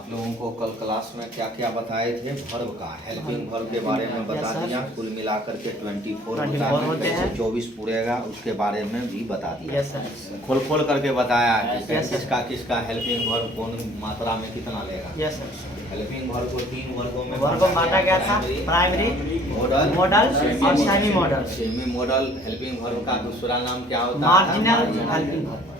आप लोगों को कल क्लास में क्या क्या बताए थे, वर्ब का हेल्पिंग वर्ब के बारे में बता दिया। कुल मिलाकर के 24 होते हैं, 24 पूरेगा उसके बारे में भी बता दिया। खोल खोल करके बताया कि किसका किसका हेल्पिंग वर्ब कौन मात्रा में कितना लेगा। हेल्पिंग वर्ब को 3 वर्गों में बांटा गया था, प्राइमरी, मॉडल और semi model. Semi model helping verb का दूसरा नाम क्या होता है? Marginal helping verb.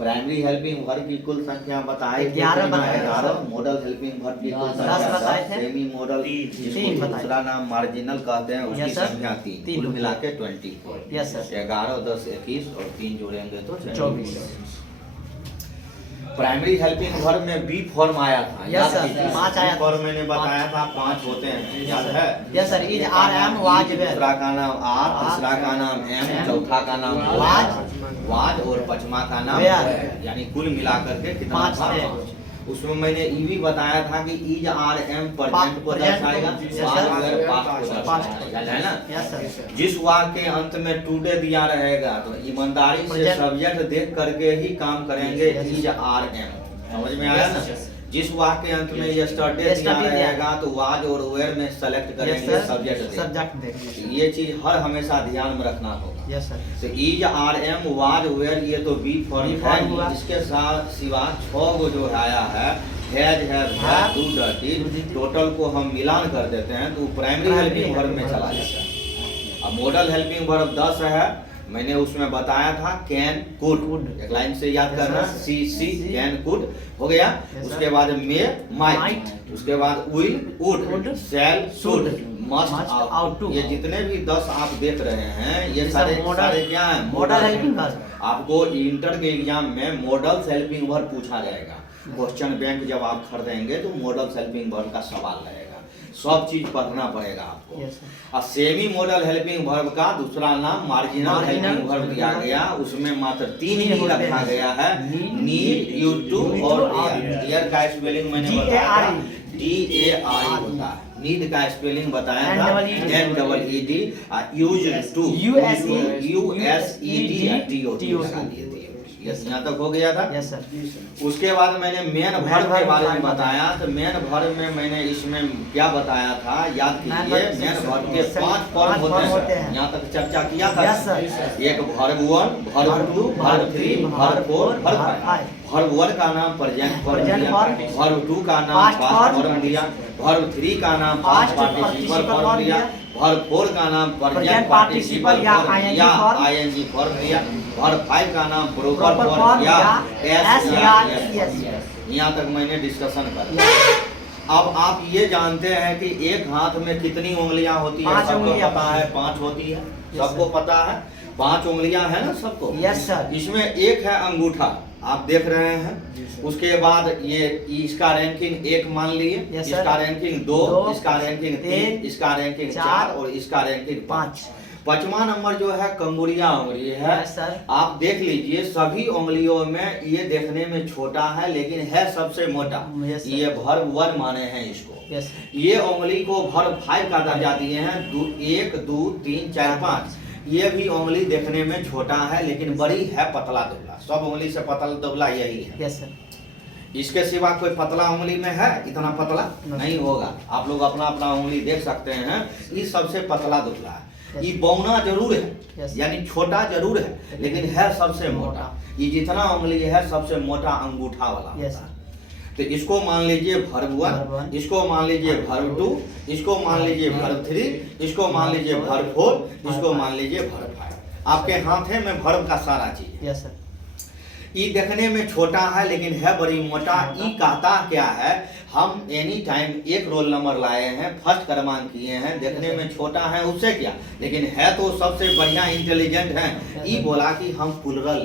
Primary helping verb की कुल संख्या बताई 11 मॉडल हेल्पिंग वर्ब की कुल 10 संख्या बताए थे। सेमी मॉडल जिसको दूसरा नाम मार्जिनल कहते हैं उसकी Yes, sir. संख्या 3 कुल मिला के 24। Yes, sir. 11, 10, 21 और 3 जोड़ेंगे तो 24। प्राइमरी हेल्पिंग वर्ब में बी फॉर्म आया था। Yes, sir. 5 आया था। फॉर्म मैंने बताया था 5 होते हैं, याद है? Yes sir, is are am was were. दूसरा का नाम आर, तीसरा का नाम एम, चौथा का नाम वाज और पांचवा का नाम वेयर। यानी कुल मिलाकर के कितना 5 था? थे। 5। उसमें मैंने ये भी बताया था कि इज आर एम प्रेजेंट को दर्शाएगा, वाज वेयर पास्ट को दर्शाएगा, है ना? Yes sir. जिस वाक्य के अंत में टुडे दिया रहेगा तो ईमानदारी से सब्जेक्ट देख करके ही काम करेंगे। इज आर एम समझ में आया ना? जिस वाक्य के अंत में यस्टरडे दिया रहेगा तो वाज और वेयर में सेलेक्ट करेंगे सब्जेक्ट देख। ये चीज हर हमेशा ध्यान में रखना होगा। Yes sir. तो is are am was were ये तो बी फॉर्म हुआ। है। इसके साथ सिवा 6 गो जो आया है हैज हैव डू डटी, टोटल को हम मिलान कर देते हैं तो प्राइमरी हेल्पिंग वर्ब में चला जाता है। अब मॉडल हेल्पिंग वर्ब 10 है। मैंने उसमें बताया था कैन कुड, एक लाइन से याद करना, सी कैन कुड हो गया। उसके बाद मे माइट, उसके बाद will would, shall should, must ought to. ये जितने भी 10 आप देख रहे हैं ये सारे क्या है? Model helping verb. आपको इंटर के एग्जाम में मॉडल हेल्पिंग वर्ब पूछा जाएगा। क्वेश्चन बैंक जब आप खरीदेंगे तो मॉडल हेल्पिंग वर्ब का सवाल रहेगा। सब चीज पढ़ना पड़ेगा आपको। और सेमी मॉडल हेल्पिंग वर्ब का दूसरा नाम मार्जिनल हेल्पिंग वर्ब दिया गया। उसमें मात्र 3 ही रखा गया है, नीड, यू टू और एयर का स्पेलिंग मैंने बताया DARE होता है। नीड का स्पेलिंग बताया था NEED, use to USED। Yes, यहाँ तक हो गया था। Yes sir. उसके बाद मैंने मेन वर्ब के बारे में बताया। तो मेन वर्ब में मैंने इसमें क्या बताया था याद कीजिए। मेन वर्ब के 5 फॉर्म होते हैं, यहाँ तक चर्चा किया था। एक verb 1, verb 2, verb 3, verb 4, verb 5। Verb 1 का नाम प्रेजेंट फॉर्म दिया, वर्ब 2 का नाम पास्ट फॉर्म दिया, वर्ब 3 का नाम पास्ट पार्टिसिपल फॉर्म दिया, वर्ब 4 का नाम प्रेजेंट पार्टिसिपल या आईएनजी फॉर्म दिया, वर्ब 5 का नाम प्रॉपर फॉर्म या एस या एस। यहाँ तक मैंने डिस्कशन कर। अब आप ये जानते हैं कि एक हाथ में कितनी उंगलियां होती है? सबको पता है 5 होती है, सबको पता है 5 उंगलियां है ना सबको? Yes sir. इसमें एक है अंगूठा, आप देख रहे हैं। उसके बाद ये इसका रैंकिंग 1 मान लिए, इसका रैंकिंग 2, इसका रैंकिंग 3, इसका रैंकिंग 4 और इसका रैंकिंग 5। 5वां नंबर जो है कंगुड़िया उंगली है। आप देख लीजिए सभी उंगलियों में ये देखने में छोटा है लेकिन है सबसे मोटा। ये वर्ब 1 माने हैं इसको। ये उंगली को वर्ब 5 का दर्जा दिए हैं। 1, 2, 3, 4, 5। ये भी उंगली देखने में छोटा है लेकिन बड़ी है, पतला दुबला। सब उंगली से पतला दुबला यही है। Yes sir. इसके सिवा कोई पतला उंगली में है? इतना पतला नहीं होगा। आप लोग अपना अपना उंगली देख सकते हैं। ये सबसे पतला दुबला है। ये बौना जरूर है, यानी छोटा जरूर है लेकिन है सबसे मोटा। ये जितना उंगली है सबसे मोटा अंगूठा वाला होता है। तो इसको मान लीजिए वर्ब 1, इसको मान लीजिए वर्ब 2, इसको मान लीजिए वर्ब 3, इसको मान लीजिए वर्ब 4, इसको मान लीजिए वर्ब 5। आपके हाथ है में वर्ब का सारा चीज। Yes sir. ई देखने में छोटा है लेकिन है बड़ी मोटा। ई कहता क्या है? हम एनी टाइम एक रोल नंबर लाए हैं, फर्स्ट क्रमांक किए हैं, देखने में छोटा है उससे क्या, लेकिन है तो सबसे बढ़िया इंटेलिजेंट है। ई बोला कि हम पुलरल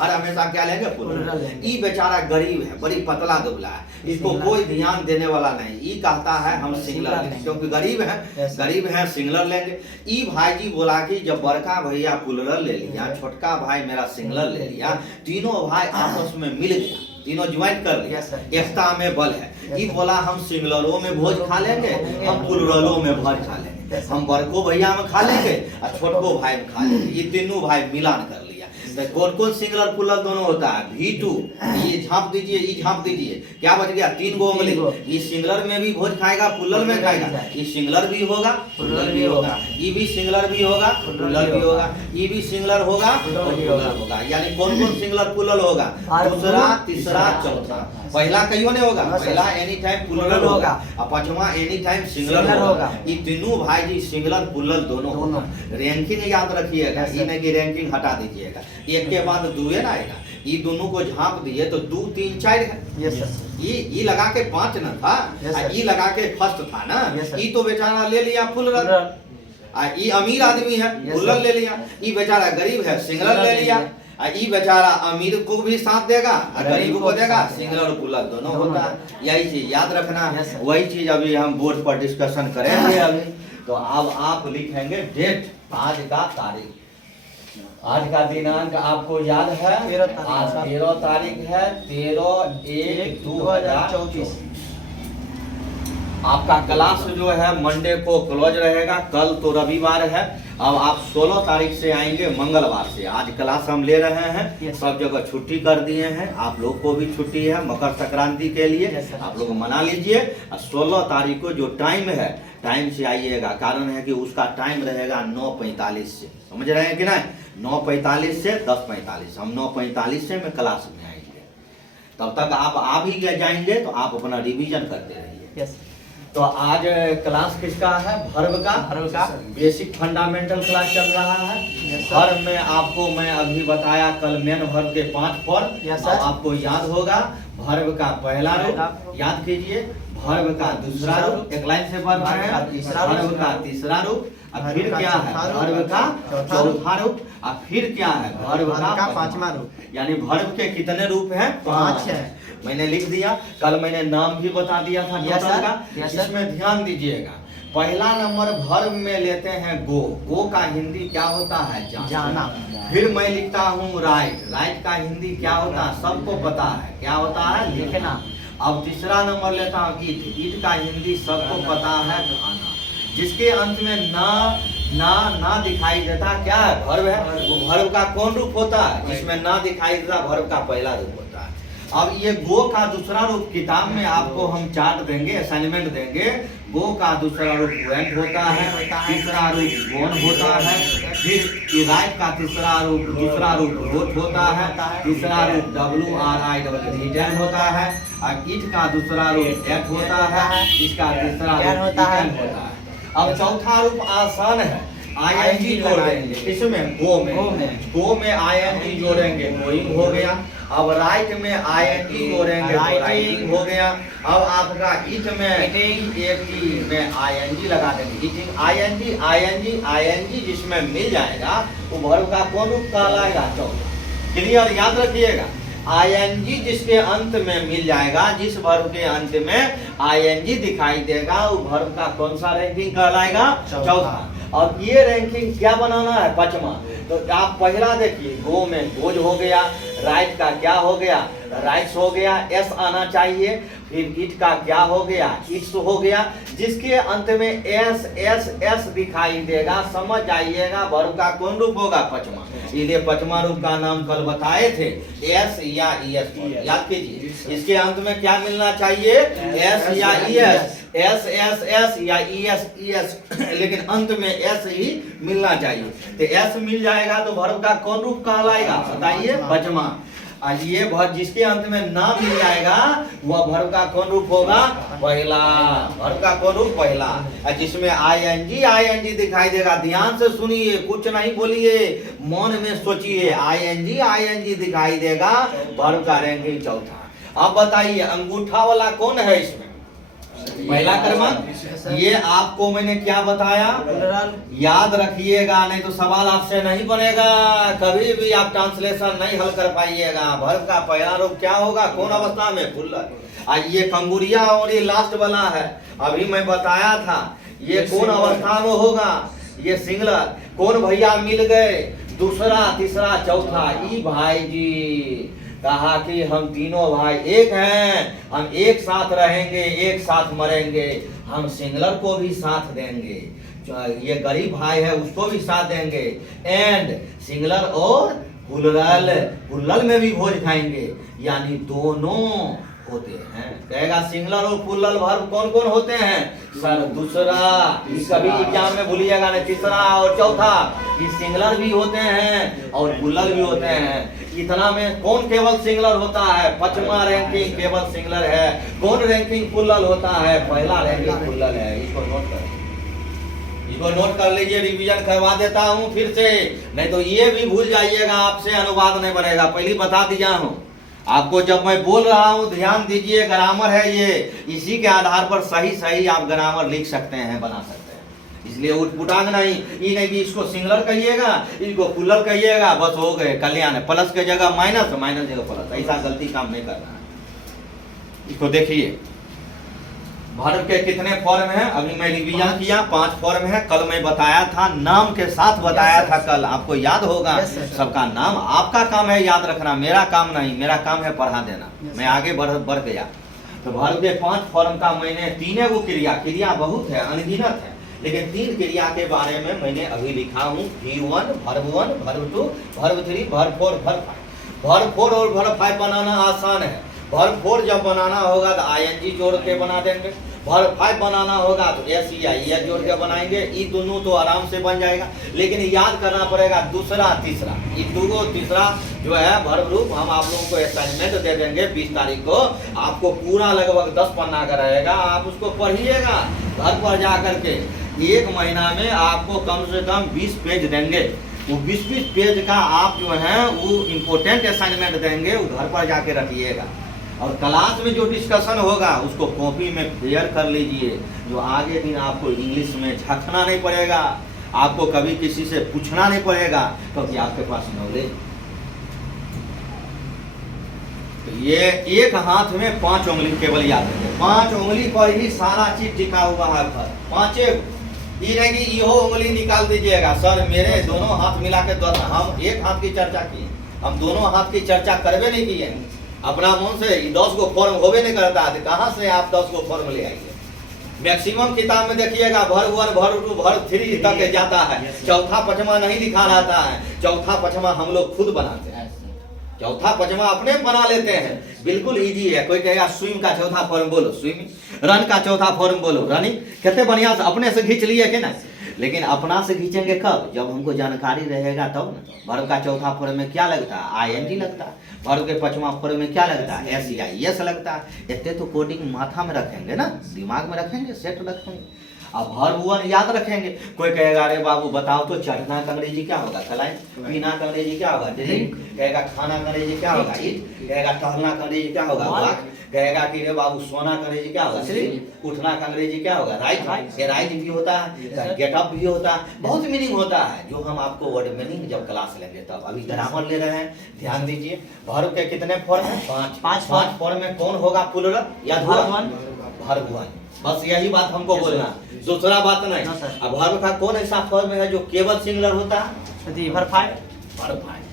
हर हमेशा क्या लेंगे? पुलरल। ई बेचारा गरीब है, बड़ी पतला दुबला है, इसको कोई ध्यान देने वाला नहीं। ई कहता है हम सिंगलर लेंगे क्योंकि गरीब है सिंगलर लेंगे। ई भाई जी बोला कि जब बड़का भैया पुलरल ले लिया, छोटका भाई मेरा सिंगलर ले लिया, तीनों भाई आपस में मिल गया, तीनों ज्वाइन कर लिया, एकता में बल है। ये बोला हम सिंगलरों में भोज खा लेंगे, हम पुलरलों में भोज खा लेंगे, हम बड़को भैया में खा लेंगे और छोटको भाई में खा लेंगे। ये तीनों भाई मिलान कर लिया। कौन कौन सिंगुलर प्लुरल दोनों होता है? V2 ये झाप दीजिए, ये झाप दीजिए, क्या बच गया? 3 गो उंगली। ये सिंगुलर में भी भोज खाएगा, प्लुरल में खाएगा। ये सिंगुलर भी होगा, प्लुरल भी होगा। ये भी सिंगुलर भी होगा, प्लुरल भी होगा। ये भी सिंगुलर होगा, प्लुरल होगा। यानी कौन कौन सिंगुलर प्लुरल होगा? दूसरा, तीसरा, चौथा। पहला कहियो नहीं होगा, पहला एनी टाइम प्लुरल होगा और पांचवा एनी टाइम सिंगुलर होगा। ये तीनों भाई जी सिंगुलर प्लुरल दोनों होगा। रैंकिंग याद रखिएगा, ये नहीं कि रैंकिंग हटा दीजिएगा। एक के बाद दुए ना आएगा। ये दोनों को झाप दिए तो 2 3 4 है। Yes sir. ये लगा के 5 ना था, ये लगा के फर्स्ट था ना। ये तो बेचारा ले लिया प्लुरल। ये अमीर आदमी है, प्लुरल ले लिया। ये बेचारा गरीब है, सिंगुलर ले लिया। ये बेचारा अमीर को भी साथ देगा और गरीब को देगा। सिंगुलर और प्लुरल दोनों होता है। यही चीज याद रखना है। वही चीज अभी हम बोर्ड पर डिस्कशन करेंगे अभी। तो अब आप लिखेंगे डेट, आज का तारीख। आज का दिनांक आपको याद है? आज 13 तारीख है, 13/1/2024। आपका क्लास जो है मंडे को क्लोज रहेगा। कल तो रविवार है। अब आप 16 तारीख से आएंगे, मंगलवार से। आज क्लास हम ले रहे हैं, सब जगह छुट्टी कर दिए हैं। आप लोग को भी छुट्टी है मकर संक्रांति के लिए, आप लोग मना लीजिए। 16 तारीख को जो टाइम है, टाइम से आइएगा। कारण है कि उसका टाइम रहेगा 9:45 से, समझ रहे हैं कि नहीं? 9:45 से 10:45। हम 9:45 से में क्लास में आएंगे। तब तक आप आ भी जाएंगे तो आप अपना रिवीजन करते रहिए। तो आज क्लास किसका है? वर्ब का। बेसिक फंडामेंटल क्लास चल रहा है। वर्ब में आपको मैं अभी बताया कल मेन वर्ब के 5 फॉर्म। आपको याद होगा। वर्ब का पहला रूप याद कीजिए, वर्ब का दूसरा रूप, एक लाइन से वर्ब है, वर्ब का तीसरा रूप, और फिर क्या है? वर्ब का चौथा रूप, और फिर क्या है? वर्ब का पांचवा रूप। यानी वर्ब के कितने रूप हैं? 5 है। मैंने लिख दिया। कल मैंने नाम भी बता दिया था टोटल का। इसमें ध्यान दीजिएगा। पहला नंबर वर्ब में लेते हैं गो। गो का हिंदी क्या होता है? जाना। फिर मैं लिखता हूँ राइट। राइट का हिंदी क्या होता है? सबको पता है, क्या होता है? लिखना। अब तीसरा नंबर लेता हूँ ईट। ईट का हिंदी सबको पता है, खाना। जिसके अंत में ना दिखाई देता क्या है? वर्ब है। वो वर्ब का कौन रूप होता है? जिसमें ना दिखाई देता वर्ब का पहला रूप होता है। अब ये गो का दूसरा रूप किताब में आपको हम चार्ट देंगे, असाइनमेंट देंगे। गो का दूसरा रूप वेंट होता है, तीसरा रूप गोन होता है। फिर राइट का दूसरा रूप रोट होता है, तीसरा रूप WRIT होता है। और ईट का दूसरा रूप एट होता है, इसका तीसरा रूप होता है। अब चौथा रूप आसान है, ING जोड़ देंगे। इसमें गो में ING जोड़ेंगे, गोइंग हो गया। अब राइट में ING जोड़ेंगे, राइटिंग हो गया। अब आपका ईट में ING लगा देंगे। ईटिंग ING जिसमें मिल जाएगा वो वर्ब का कौन रूप कहलाएगा? चौथा। क्लियर? याद रखिएगा। ING जिसके अंत में मिल जाएगा, जिस वर्ब के अंत में ING दिखाई देगा, वो वर्ब का कौन सा रैंकिंग कहलाएगा? चौथा। अब ये रैंकिंग क्या बनाना है? 5वां। तो आप पहला देखिए, गो में गोज हो गया, राइट का क्या हो गया? राइट्स हो गया, एस आना चाहिए। फिर ईट का क्या हो गया? इट्स हो गया। जिसके अंत में एस दिखाई देगा, समझ जाइएगा वर्ब का कौन रूप होगा? 5वां। इसलिए 5वां रूप का नाम कल बताए थे, एस या ईएस। याद कीजिए, इसके अंत में क्या मिलना चाहिए? एस या ईएस। एस या ईएस, लेकिन अंत में एस ही मिलना चाहिए। तो एस मिल जाएगा तो वर्ब का कौन रूप कहलाएगा? बताइए। 5वां। ये वर्ब जिसके अंत में ना मिल जाएगा वह वर्ब का कौन रूप होगा? पहला। वर्ब का कौन रूप? पहला। जिसमें ING दिखाई देगा। ध्यान से सुनिए, कुछ नहीं बोलिए, मन में सोचिए। ING दिखाई देगा, वर्ब का रैंकिंग चौथा। अब बताइए अंगूठा वाला कौन है इसमें? पहला क्रमांक। ये आपको मैंने क्या बताया? याद रखिएगा, नहीं तो सवाल आपसे नहीं बनेगा। कभी भी आप ट्रांसलेशन नहीं हल कर पाइएगा। वर्ब का पहला रूप क्या होगा? कौन अवस्था में? प्लुरल। ये कंगुरिया और ये लास्ट वाला है, अभी मैं बताया था। ये कौन अवस्था में होगा? ये सिंगुलर। कौन भैया मिल गए? दूसरा, तीसरा, चौथा। ई भाई जी कहा कि हम तीनों भाई एक हैं, हम एक साथ रहेंगे, एक साथ मरेंगे। हम सिंगुलर को भी साथ देंगे, ये गरीब भाई है उसको भी साथ देंगे। एंड सिंगुलर और पुल्लल, पुल्लल में भी भोज खाएंगे, यानी दोनों होते हैं। कहेगा सिंगुलर और पुल्लल वर्ब कौन कौन होते हैं सर? दूसरा, कभी एग्जाम में भूलिएगा नहीं, तीसरा और चौथा, ये सिंगुलर भी होते हैं और पुल्लल भी होते हैं। इतना में कौन केवल सिंगुलर होता है? 5वां रैंकिंग केवल सिंगुलर है। कौन रैंकिंग पुल्लल होता है? पहला रैंकिंग पुल्लल है। इसको नोट कर, इसको नोट कर लीजिए, रिवीजन करवा देता हूँ फिर से, नहीं तो ये भी भूल जाइएगा, आपसे अनुवाद नहीं बनेगा। पहले बता दिया हूँ आपको, जब मैं बोल रहा हूँ ध्यान दीजिए, ग्रामर है ये, इसी के आधार पर सही सही आप ग्रामर लिख सकते हैं, बना सकते हैं। इसलिए उठपुटांग नहीं, ये नहीं कि इसको सिंगुलर कहिएगा, इसको पुल्लर कहिएगा, बस हो गए कल्याण। प्लस के जगह माइनस, माइनस जगह प्लस, ऐसा गलती काम नहीं करना है। इसको देखिए, वर्ब के कितने फॉर्म हैं? अभी मैं रिवीजन किया, 5 फॉर्म है। कल मैं बताया था, नाम के साथ बताया था कल, आपको याद होगा। सबका नाम, आपका काम है याद रखना, मेरा काम नहीं, मेरा काम है पढ़ा देना। मैं आगे बढ़ गया तो वर्ब के 5 फॉर्म का मैंने 3 गो क्रिया बहुत है, अनगिनत है, लेकिन 3 क्रिया के बारे में मैंने अभी लिखा हूँ। V1, verb 1, verb 2, verb 3, verb 4, verb 5। Verb 4 और वर्ब 5 बनाना आसान है। वर्ब 4 जब बनाना होगा तो ing जोड़ के बना देंगे, वर्ब 5 बनाना होगा तो s या es जोड़ के बनाएंगे। ये दोनों तो आराम से बन जाएगा, लेकिन याद करना पड़ेगा दूसरा तीसरा। ये दो तीसरा जो है वर्ब रूप, हम आप लोगों को असाइनमेंट दे देंगे 20 तारीख को। आपको पूरा लगभग 10 पन्ना का रहेगा, आप उसको पढ़िएगा घर पर जा करके। 1 महीना में आपको कम से कम 20 पेज देंगे। वो 20 पेज का आप जो है वो इम्पोर्टेंट असाइनमेंट देंगे, वो घर पर जाके रखिएगा। और क्लास में जो डिस्कशन होगा उसको कॉपी में क्लियर कर लीजिए, जो आगे दिन आपको इंग्लिश में झकना नहीं पड़ेगा, आपको कभी किसी से पूछना नहीं पड़ेगा, क्योंकि आपके पास नॉलेज। तो ये एक हाथ में 5 उंगली केवल याद रखें, 5 उंगली पर ही सारा चीज टिका हुआ है। 5 ये नहीं कि यो उंगली निकाल दीजिएगा। सर मेरे दोनों हाथ मिला के 10, हम एक हाथ की चर्चा किए, हम दोनों हाथ की चर्चा करवे नहीं किए। अपना मन से 10 गो फॉर्म होवे नहीं करता है, कहाँ से आप 10 गो फॉर्म ले आएंगे? मैक्सिमम किताब में देखिएगा वर्ब 1, वर्ब 2, वर्ब 3 तक जाता है, चौथा पचमा नहीं लिखा रहता है। चौथा पचमा हम लोग खुद बनाते हैं, चौथा पचमा अपने बना लेते हैं, बिल्कुल इजी है। कोई कहेगा स्विम का चौथा फॉर्म बोलो स्विमिंग, रन का चौथा फॉर्म बोलो रनिंग, कितने बढ़िया से अपने से खींच लिए कि ना। लेकिन अपना से खींचेंगे कब? जब हमको जानकारी रहेगा तब ना। वर्ब का चौथा फॉर्म में क्या लगता है? ing लगता है। वर्ब के 5वां फॉर्म में क्या लगता है? s या es लगता है। इतने तो कोडिंग माथा में रखेंगे ना, दिमाग में रखेंगे, सेट रखेंगे। अब वर्ब 1 याद रखेंगे। कोई कहेगा अरे बाबू बताओ तो चढ़ना का अंग्रेजी क्या होगा? क्लाइंब। पीना का अंग्रेजी क्या होगा? ड्रिंक। कहेगा खाना का अंग्रेजी क्या होगा? ईट। कहेगा टहलना का अंग्रेजी क्या होगा? वॉक। कहेगा कि रे बाबू सोना का अंग्रेजी क्या होगा? स्लीप। उठना का अंग्रेजी क्या होगा? राइट। ये राइट भी होता है, गेट अप भी होता है, बहुत मीनिंग होता है, जो हम आपको वर्ड मीनिंग जब क्लास लेंगे तब। अभी ग्रामर ले रहे हैं, ध्यान दीजिए। वर्ब के कितने फॉर्म हैं? 5 फॉर्म में कौन होगा प्लुरल? या वर्ब 1। बस यही बात हमको बोलना, दूसरा बात नहीं। अब वर्ब का कौन ऐसा फॉर्म है जो केवल सिंगुलर होता है? वर्ब 5।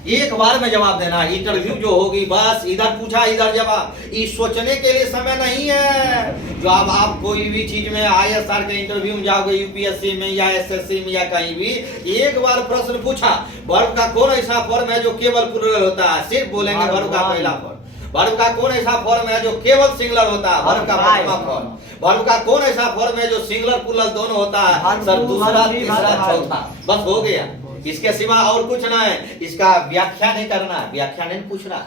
एक बार में जवाब देना। इंटरव्यू जो होगी बस इधर पूछा इधर जवाब, ये सोचने के लिए समय नहीं है। जो अब आप कोई भी चीज में ISR के इंटरव्यू में जाओगे, UPSC में या SSC में या कहीं भी, एक बार प्रश्न पूछा वर्ब का कौन ऐसा फॉर्म है जो केवल प्लुरल होता है, सिर्फ बोलेंगे वर्ब का पहला फॉर्म। वर्ब का कौन ऐसा फॉर्म है जो केवल सिंगुलर होता है? वर्ब का 5वां फॉर्म। वर्ब का कौन ऐसा फॉर्म है जो सिंगुलर प्लुरल दोनों होता है? सर दूसरा तीसरा चौथा, बस हो गया। इसके सिवा और कुछ ना है। इसका व्याख्या नहीं करना, व्याख्या नहीं पूछ रहा,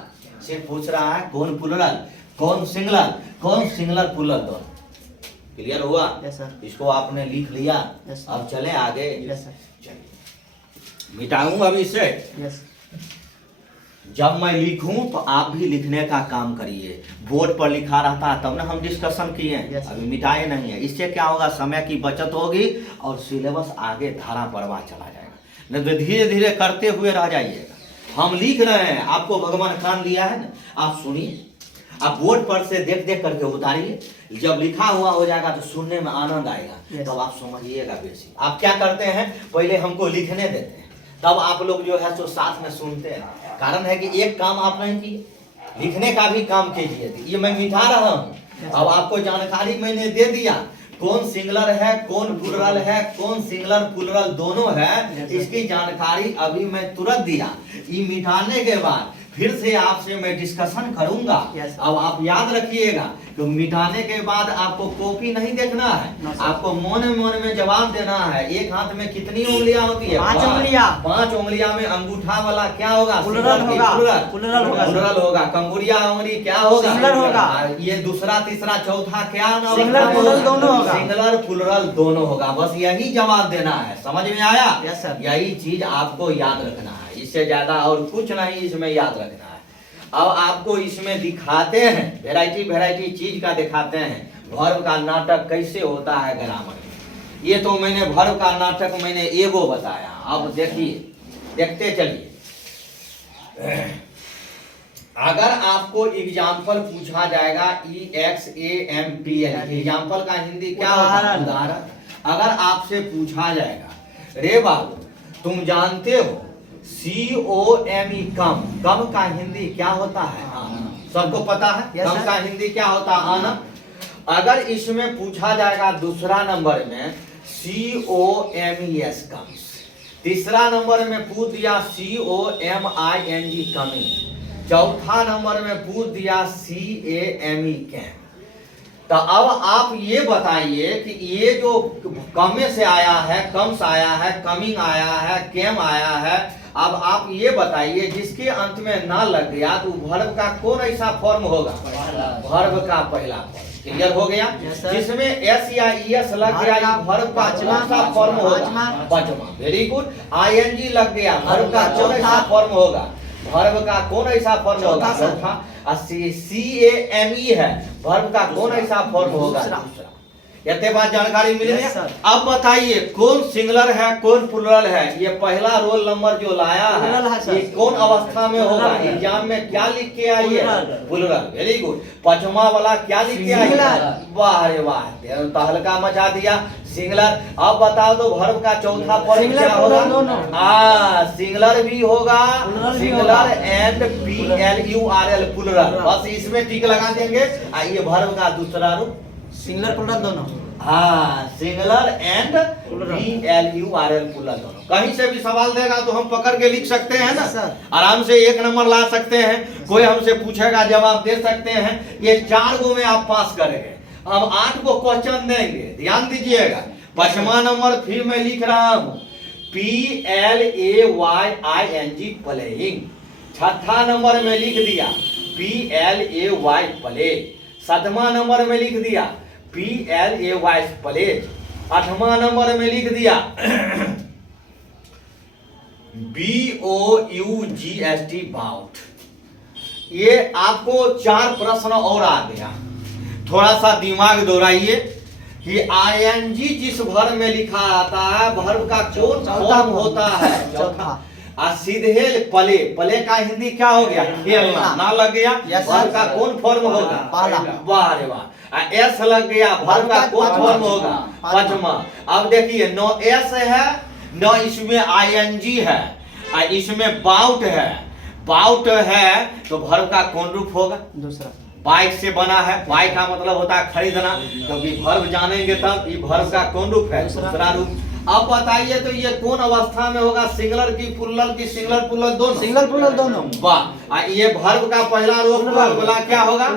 सिर्फ पूछ रहा है कौन प्लुरल कौन सिंगुलर, कौन सिंगुलर प्लुरल दोनों। क्लियर हुआ? Yes sir. इसको आपने लिख लिया। अब चले आगे। Yes sir. चलिए मिटाऊं अभी इसे। यस। जब मैं लिखूं तो आप भी लिखने का काम करिए। बोर्ड पर लिखा रहता है तब ना हम डिस्कशन किए, अभी मिटाए नहीं है। इससे क्या होगा? समय की बचत होगी और सिलेबस आगे धारा प्रवाह चला जाएगा, नहीं तो धीरे धीरे करते हुए रह जाइएगा। हम लिख रहे हैं, आपको भगवान कान दिया है ना, आप सुनिए। आप बोर्ड पर से देख देख करके उतारिए, जब लिखा हुआ हो जाएगा तो सुनने में आनंद आएगा, तब आप समझिएगा बेसिक। आप क्या करते हैं, पहले हमको लिखने देते हैं, तब आप लोग जो है सो साथ में सुनते हैं। कारण है कि एक काम आप नहीं किए, लिखने का भी काम कीजिए। ये मैं मिटा रहा हूँ, अब आपको जानकारी मैंने दे दिया, कौन सिंगुलर है, कौन प्लुरल है, कौन सिंगुलर प्लुरल दोनों है, इसकी जानकारी अभी मैं तुरंत दिया। ये मिटाने के बाद फिर से आपसे मैं डिस्कशन करूंगा। अब आप याद रखिएगा तो मिटाने के बाद आपको कॉपी नहीं देखना है, आपको मन में जवाब देना है। एक हाथ में कितनी उंगलियां होती है? 5 उंगलियां। 5 उंगलियां में अंगूठा वाला क्या होगा? प्लुरल होगा। प्लुरल होगा। कंगुरिया उंगली क्या होगा? सिंगुलर होगा। ये दूसरा, तीसरा, चौथा क्या ना? सिंगुलर प्लुरल दोनों होगा। सिंगुलर प्लुरल दोनों होगा। बस यही जवाब देना है। समझ में आया? Yes sir. यही चीज आपको याद रखना है, इससे ज्यादा और कुछ नहीं इसमें याद रखना है। अब आपको इसमें दिखाते हैं, वैरायटी चीज का दिखाते हैं वर्ब का नाटक कैसे होता है ग्रामर में। ये तो मैंने वर्ब का नाटक मैंने एगो बताया। अब देखिए, देखते चलिए। अगर आपको एग्जाम्पल पूछा जाएगा EXAMPL, एग्जाम्पल का हिंदी क्या होगा? उदाहरण। अगर आपसे पूछा जाएगा, रे बाबू तुम जानते हो COME कम, कम का हिंदी क्या होता है? आना। सबको पता है कम का हिंदी क्या होता है? आना। अगर इसमें पूछा जाएगा दूसरा नंबर में COMES कम्स, तीसरा नंबर में पूछ दिया COMING कमिंग, चौथा नंबर में पूछ दिया CAME कैम। तो अब आप ये बताइए कि ये जो कम से आया है, कम से आया है, कमिंग आया है, केम आया है, अब आप ये बताइए जिसके अंत में ना लग गया तो वर्ब का कौन ऐसा फॉर्म होगा? वर्ब का पहला फॉर्म। क्लियर हो गया? जिसमें S या ES लग गया वर्ब का कौन सा फॉर्म होगा? पांचवा। Very good. ING लग गया वर्ब का कौन ऐसा फॉर्म होगा? वर्ब का कौन ऐसा फॉर्म होगा? चौथा। CAME है वर्ब का कौन ऐसा फॉर्म होगा? दूसरा। इतने बात जानकारी मिल गई। अब बताइए कौन सिंगुलर है, कौन प्लुरल है? ये पहला रोल नंबर जो लाया है ये कौन अवस्था में होगा? एग्जाम में क्या लिख के आई है? प्लुरल। Very good. पांचवा वाला क्या लिख के आई है? वाह रे वाह, तहलका मचा दिया। सिंगुलर। अब बताओ तो वर्ब का चौथा फॉर्म क्या होगा? सिंगुलर भी होगा, सिंगुलर एंड PLURL प्लुरल। बस इसमें टिक लगा देंगे। आइए वर्ब का दूसरा रूप सिंगुलर प्लुरल दोनों। हाँ, सिंगुलर एंड PLURL प्लुरल दोनों। कहीं से भी सवाल देगा तो हम पकड़ के लिख सकते हैं ना, आराम से 1 नंबर ला सकते हैं। कोई हमसे पूछेगा जवाब दे सकते हैं। ये 4 गो में आप पास करेंगे। हम 8 को क्वेश्चन देंगे, ध्यान दीजिएगा। 5वां नंबर फिर मैं लिख रहा हूँ PLAYING प्लेइंग। 6ठा नंबर में लिख दिया PLAY प्ले। 7वां नंबर में लिख दिया PLAY प्लेज। 8वां नंबर में लिख दिया BOUGST बाउट। ये आपको 4 प्रश्न और आ गया। थोड़ा सा दिमाग दौड़ाइए कि ING जिस वर्ब में लिखा आता है वर्ब का कौन फॉर्म होता है? चौथा। सीधे पले, पले का हिंदी क्या हो गया? खेलना। ना लग गया वर्ब का कौन फॉर्म होगा? पहला। वाह रे वाह। S लग गया वर्ब का कौन फॉर्म होगा? पांचवा। अब देखिए नो S है, नो इसमें ING है, इसमें बाउट है। बाउट है तो वर्ब का कौन रूप होगा? दूसरा। बाइक से बना है, बाइक का मतलब होता है खरीदना, क्योंकि वर्ब जानेंगे तब ये वर्ब का कौन रूप है? दूसरा रूप। अब बताइए तो ये कौन अवस्था में होगा? सिंगुलर की प्लुरल की? सिंगुलर प्लुरल दोनों। सिंगुलर प्लुरल दोनों। वाह। ये वर्ब का पहला रूप वाला क्या होगा?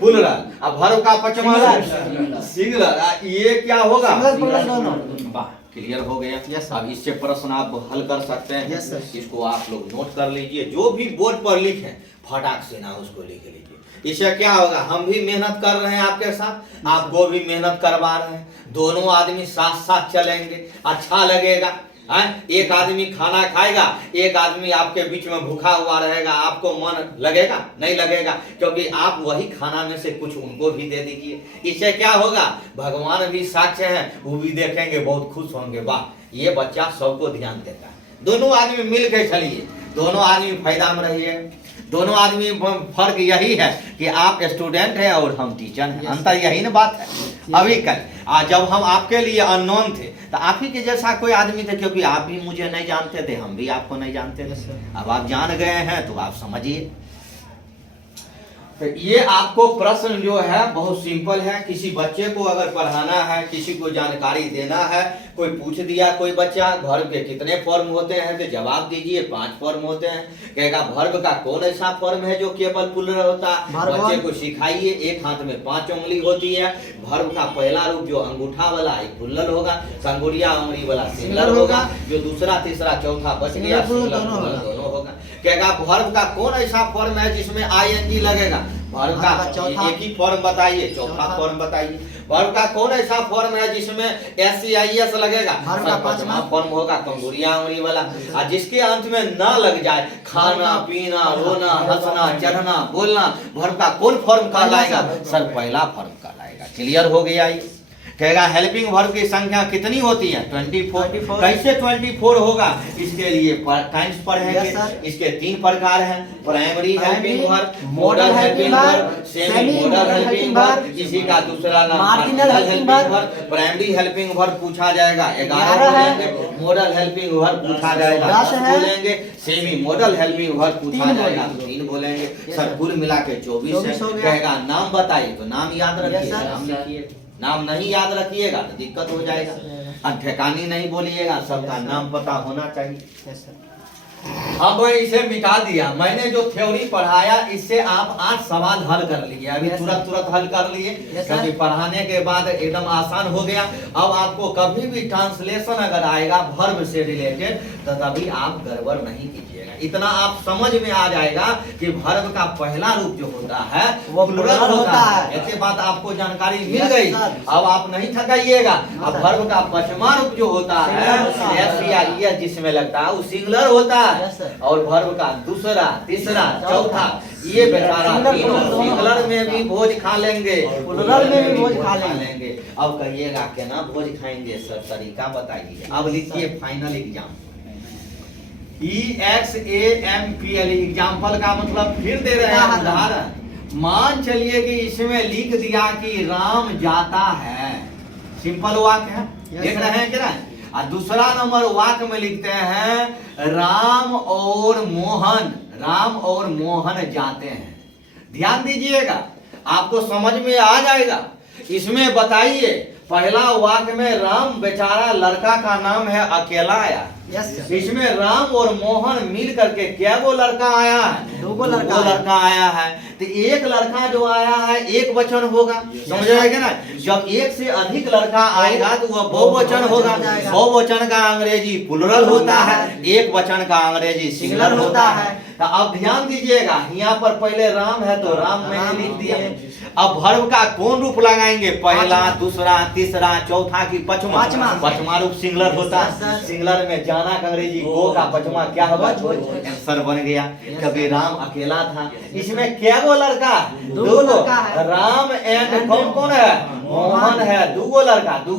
प्लुरल। अब वर्ब का 5वां रूप सिंगुलर। ये क्या होगा? सिंगुलर प्लुरल दोनों। वाह, क्लियर हो गया। अब इससे प्रश्न आप हल कर सकते हैं। इसको आप लोग नोट कर लीजिए। जो भी बोर्ड पर लिखे फटाक से ना उसको लिख लीजिए। इससे क्या होगा? हम भी मेहनत कर रहे हैं आपके साथ, आपको भी मेहनत करवा रहे हैं। दोनों आदमी साथ साथ चलेंगे, अच्छा लगेगा। एक आदमी खाना खाएगा, एक आदमी आपके बीच में भूखा हुआ रहेगा, आपको मन लगेगा? नहीं लगेगा, क्योंकि आप वही खाना में से कुछ उनको भी दे दीजिए। इससे क्या होगा? भगवान भी साक्ष्य हैं, वो भी देखेंगे, बहुत खुश होंगे। वाह, ये बच्चा सबको ध्यान देता है। दोनों आदमी मिल के चलिए, दोनों आदमी फायदा में रहिए। दोनों आदमी फर्क यही है कि आप स्टूडेंट हैं और हम टीचर हैं। अंतर यही ना बात है। अभी कल जब हम आपके लिए अननोन थे तो आप ही के जैसा कोई आदमी थे, क्योंकि आप भी मुझे नहीं जानते थे, हम भी आपको नहीं जानते थे। अब आप जान गए हैं तो आप समझिए। तो ये आपको प्रश्न जो है बहुत सिंपल है। किसी बच्चे को अगर पढ़ाना है, किसी को जानकारी देना है, कोई पूछ दिया कोई बच्चा वर्ब के कितने फॉर्म होते हैं, तो जवाब दीजिए 5 फॉर्म होते हैं। कहेगा वर्ब का कौन ऐसा फॉर्म है जो केवल प्लुरल होता है, बच्चे को सिखाइए। एक हाथ में 5 उंगली होती है। वर्ब का पहला रूप जो अंगूठा वाला प्लुरल होगा, संगुड़िया उंगली वाला सिंगुलर होगा, जो दूसरा तीसरा चौथा बच गया दोनों होगा। कहेगा वर्ब का कौन ऐसा फॉर्म है जिसमें आईएनजी लगेगा, वर्ब का एक ही फॉर्म बताइए, चौथा फॉर्म बताइए। वर्ब का कौन ऐसा फॉर्म है जिसमें एस लगेगा, पांचवा फॉर्म होगा कंगुरिया उंगली वाला। और जिसके अंत में ना लग जाए, खाना पीना रोना हंसना चढ़ना बोलना, वर्ब का कौन फॉर्म कहलाएगा, सर पहला फॉर्म कहलाएगा। क्लियर हो गया ये। कहेगा हेल्पिंग वर्ब की संख्या कितनी होती है, 24। कैसे 24 होगा, इसके लिए टाइम्स पढ़ेंगे। इसके 3 प्रकार हैं, primary helping verb, model helping verb, semi model helping verb, इसी का दूसरा नाम marginal helping verb. Primary helping verb पूछा जाएगा 11 बोलेंगे, मॉडल हेल्पिंग वर्ब पूछा जाएगा 10 बोलेंगे, सेमी मॉडल हेल्पिंग वर्ब पूछा जाएगा 3 बोलेंगे। सर कुल मिला के 24 है। कहेगा नाम बताइए, तो नाम याद रखिए, नाम लिखिए। नाम नहीं याद रखिएगा तो दिक्कत हो जाएगा। अब ठेकानी नहीं बोलिएगा, सबका नाम पता होना चाहिए। अब इसे मिटा दिया। मैंने जो थ्योरी पढ़ाया इससे आप 8 सवाल हल कर लिए, अभी तुरंत हल कर लिए, क्योंकि पढ़ाने के बाद एकदम आसान हो गया। अब आपको कभी भी ट्रांसलेशन अगर आएगा वर्ब से रिलेटेड तो तभी आप गड़बड़ नहीं कीजिएगा। इतना आप समझ में आ जाएगा कि वर्ब का पहला रूप जो होता है वो प्लुरल होता है। ऐसे बात आपको जानकारी मिल गई। अब आप नहीं थकाइएगा। अब वर्ब का पचमा रूप जो होता है एस जिसमें लगता है वो सिंगुलर होता है। और वर्ब का दूसरा तीसरा चौथा ये बेचारा तीनों सिंगुलर में भी भोज खा लेंगे, प्लुरल में भी भोज खा लेंगे। अब कहिएगा क्या भोज खाएंगे सर, तरीका बताइए। अब लिखिए फाइनल एग्जाम EXAMPL एग्जाम्पल का मतलब फिर दे रहे हैं उदाहरण। मान चलिए कि इसमें लिख दिया कि राम जाता है, सिंपल वाक्य है, देख रहे हैं क्या। और दूसरा नंबर वाक्य में लिखते हैं राम और मोहन जाते हैं। ध्यान दीजिएगा, आपको समझ में आ जाएगा। इसमें बताइए पहला वाक्य में राम बेचारा लड़का का नाम है, अकेला आया। इसमें राम और मोहन मिल करके क्या वो लड़का आया है, 2 लड़का आया है। तो एक लड़का जो आया है एक वचन होगा, समझ रहे हैं ना। जब एक से अधिक लड़का आएगा तो वह बहुवचन होगा। बहुवचन का अंग्रेजी प्लुरल होता है, एक वचन का अंग्रेजी सिंगुलर होता है। तो अब ध्यान दीजिएगा, यहाँ पर पहले राम है तो राम मैंने लिख दिया। अब वर्ब का कौन रूप लगाएंगे, पहला दूसरा तीसरा चौथा की पचमा रूप सिंगुलर होता है। सिंगुलर में जाना का अंग्रेजी गो का पचमा क्या होगा, आंसर बन गया। कभी राम अकेला था, इसमें क्या वो लड़का, 2 राम एंड कौन है, मोहन है। 2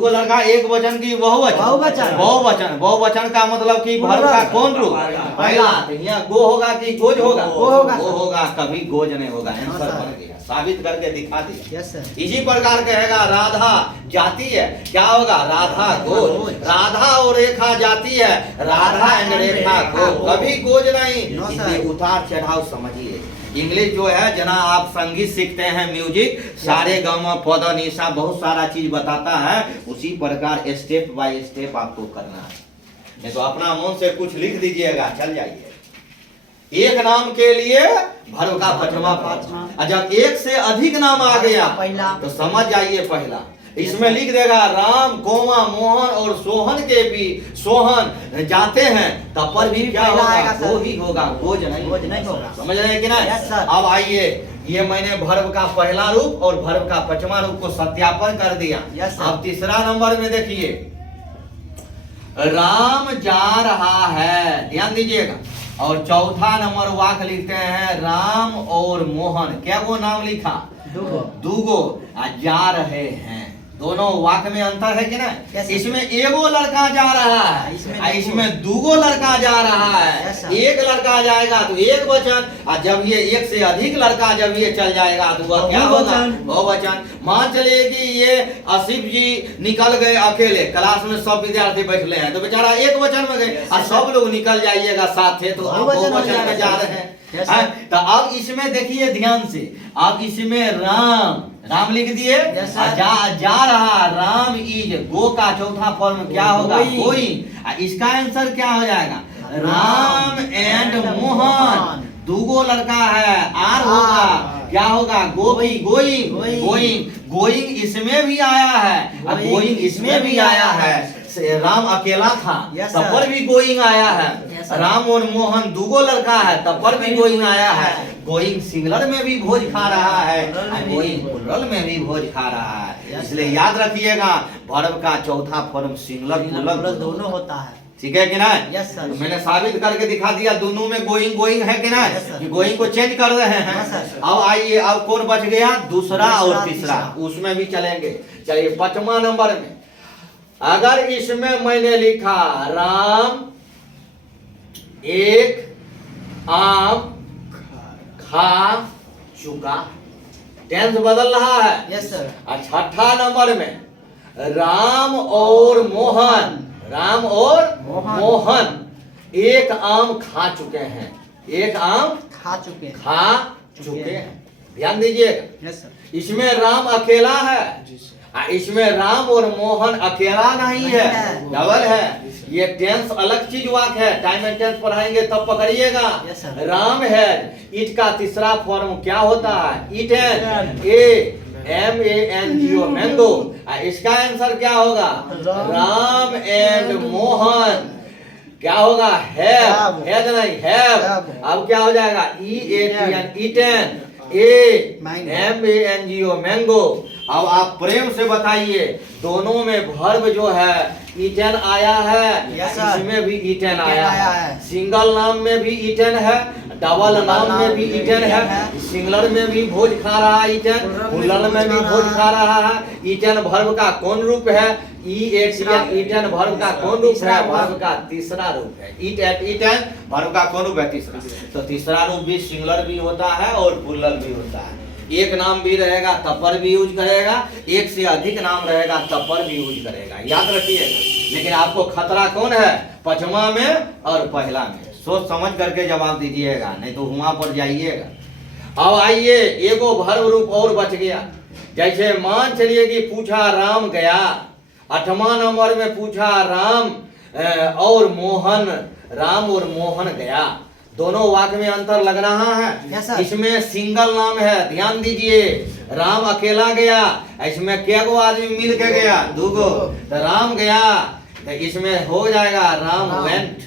लड़का एक वचन की बहुवचन का मतलब कि वर्ब का कौन रूप, पहला यहाँ गो होगा कि गोज होगा, गो होगा, कभी गोज नहीं होगा। आंसर बन गया, साबित करके दिखा दिया। इसी प्रकार कहेगा राधा जाती है, क्या होगा, राधा गोज। राधा और रेखा जाती है, राधा एंड रेखा गोज, कभी गोज नहीं। इसलिए उतार चढ़ाव समझिए। इंग्लिश जो है जना आप संगीत सीखते हैं, म्यूजिक, सारे गम पद निशा बहुत सारा चीज बताता है, उसी प्रकार स्टेप बाय स्टेप आपको करना है। नहीं तो अपना मन से कुछ लिख दीजिएगा, चल जाइए। एक नाम के लिए वर्ब का पचमा। जब एक से अधिक नाम आ गया तो समझ जाइए पहला। इसमें लिख देगा राम कोमा मोहन और सोहन के भी सोहन जाते हैं, तब पर भी क्या होगा, वो ही होगा, गोज नहीं होगा। समझ रहे हैं कि नहीं। अब आइए, ये मैंने वर्ब का पहला रूप और वर्ब का पचमा रूप को सत्यापन कर दिया। अब तीसरा नंबर में देखिए राम जा रहा है, ध्यान दीजिएगा। और चौथा नंबर वाक्य लिखते हैं राम और मोहन, क्या वो नाम लिखा, दूगो जा रहे हैं। दोनों वाक्य में अंतर है कि ना। इसमें एगो लड़का जा रहा है, इसमें 2 लड़का जा रहा है। एक लड़का जाएगा तो एक वचन, और जब ये एक से अधिक लड़का जब ये चल जाएगा तो वह क्या होगा, बहुवचन। मान चलिए कि ये आसिफ जी निकल गए अकेले, क्लास में सब विद्यार्थी बैठे हैं तो बेचारा एक वचन में गए, और सब लोग निकल जाइएगा साथ थे तो बहुवचन में जा रहे हैं। Yes, हाँ, sir. तो अब इसमें देखिए ध्यान से, अब इसमें राम लिख दिए। Yes, sir. जा रहा, राम इज, गो का चौथा फॉर्म क्या होगा? Going. गोइंग। इसका आंसर क्या हो जाएगा? राम एंड मोहन, दूगो लड़का है, आर होगा, क्या होगा? गोइंग। गोइंग इसमें भी आया है, और गोइंग इसमें भी आया है। राम अकेला था, Yes, तब पर sir. भी गोइंग आया है। Yes, sir. राम और मोहन दूगो लड़का है, तब पर भी गोइंग आया है। गोइंग सिंगलर में भी भोज खा रहा है, गोइंग प्लुरल में भी भोज खा रहा है। Yes, इसलिए sir. याद रखिएगा, वर्ब का चौथा फॉर्म सिंगलर प्लुरल दोनों होता है। ठीक है कि ना? Yes, sir. तो मैंने साबित करके दिखा दिया, दोनों में गोइंग है कि ना? Yes, sir. कि गोइंग को चेंज कर रहे हैं। Yes, sir. अब आइए, अब कौन बच गया? दूसरा और दूसरा, तीसरा, तीसरा। उसमें भी चलेंगे। चलिए 5वां नंबर में, अगर इसमें मैंने लिखा राम एक आम खा चुका, टेंस बदल रहा है। Yes, sir. और 6ठा नंबर में, राम और मोहन मोहन एक आम खा चुके हैं, एक आम खा चुके हैं। खा चुके हैं। ध्यान दीजिएगा, Yes, sir. इसमें राम अकेला है, इसमें राम और मोहन अकेला नहीं है, डबल है। ये टेंस अलग चीज वाक है, टाइम एंड टेंस पढ़ाएंगे तब पकड़िएगा। Yes, sir. राम है, इट का तीसरा फॉर्म क्या होता है? Eaten, MANGO, mango. इसका आंसर क्या होगा? राम एंड मोहन, क्या होगा? हैव नहीं, हैव। अब क्या हो जाएगा? EATN, eaten, MANGO, mango. अब आप प्रेम से बताइए, दोनों में वर्ब जो है ईटेन आया है। Yes, sir. इसमें भी ईटेन आया आया है। है। सिंगल नाम में भी ईटेन है, डबल नाम में भी ईटेन है, सिंगलर में भी भोज खा रहा है ईटेन, प्लुरल में भी भोज खा रहा है। ईटेन वर्ब का कौन रूप है? EATN, ईटेन वर्ब का कौन रूप है? वर्ब का तीसरा रूप है। ईटेन वर्ब का कौन रूप है? तीसरा। तो तीसरा रूप भी सिंगलर भी होता है और प्लुरल भी होता है। एक नाम भी रहेगा तब पर भी यूज करेगा, एक से अधिक नाम रहेगा तब पर भी यूज करेगा, याद रखिएगा। लेकिन आपको खतरा कौन है? 5वां में और पहला में। सोच समझ करके जवाब दीजिएगा, नहीं तो वहां पर जाइएगा। अब आइए, एगो वर्ब रूप और बच गया। जैसे मान चलिए कि पूछा राम गया, 8वां नंबर में पूछा राम और मोहन गया। दोनों वाक्य में अंतर लग रहा है। Yes, sir. इसमें सिंगल नाम है, ध्यान दीजिए। राम अकेला गया, इसमें क्या गो आदमी मिल के गया? दूगो। तो राम गया, तो इसमें हो जाएगा राम वेंट,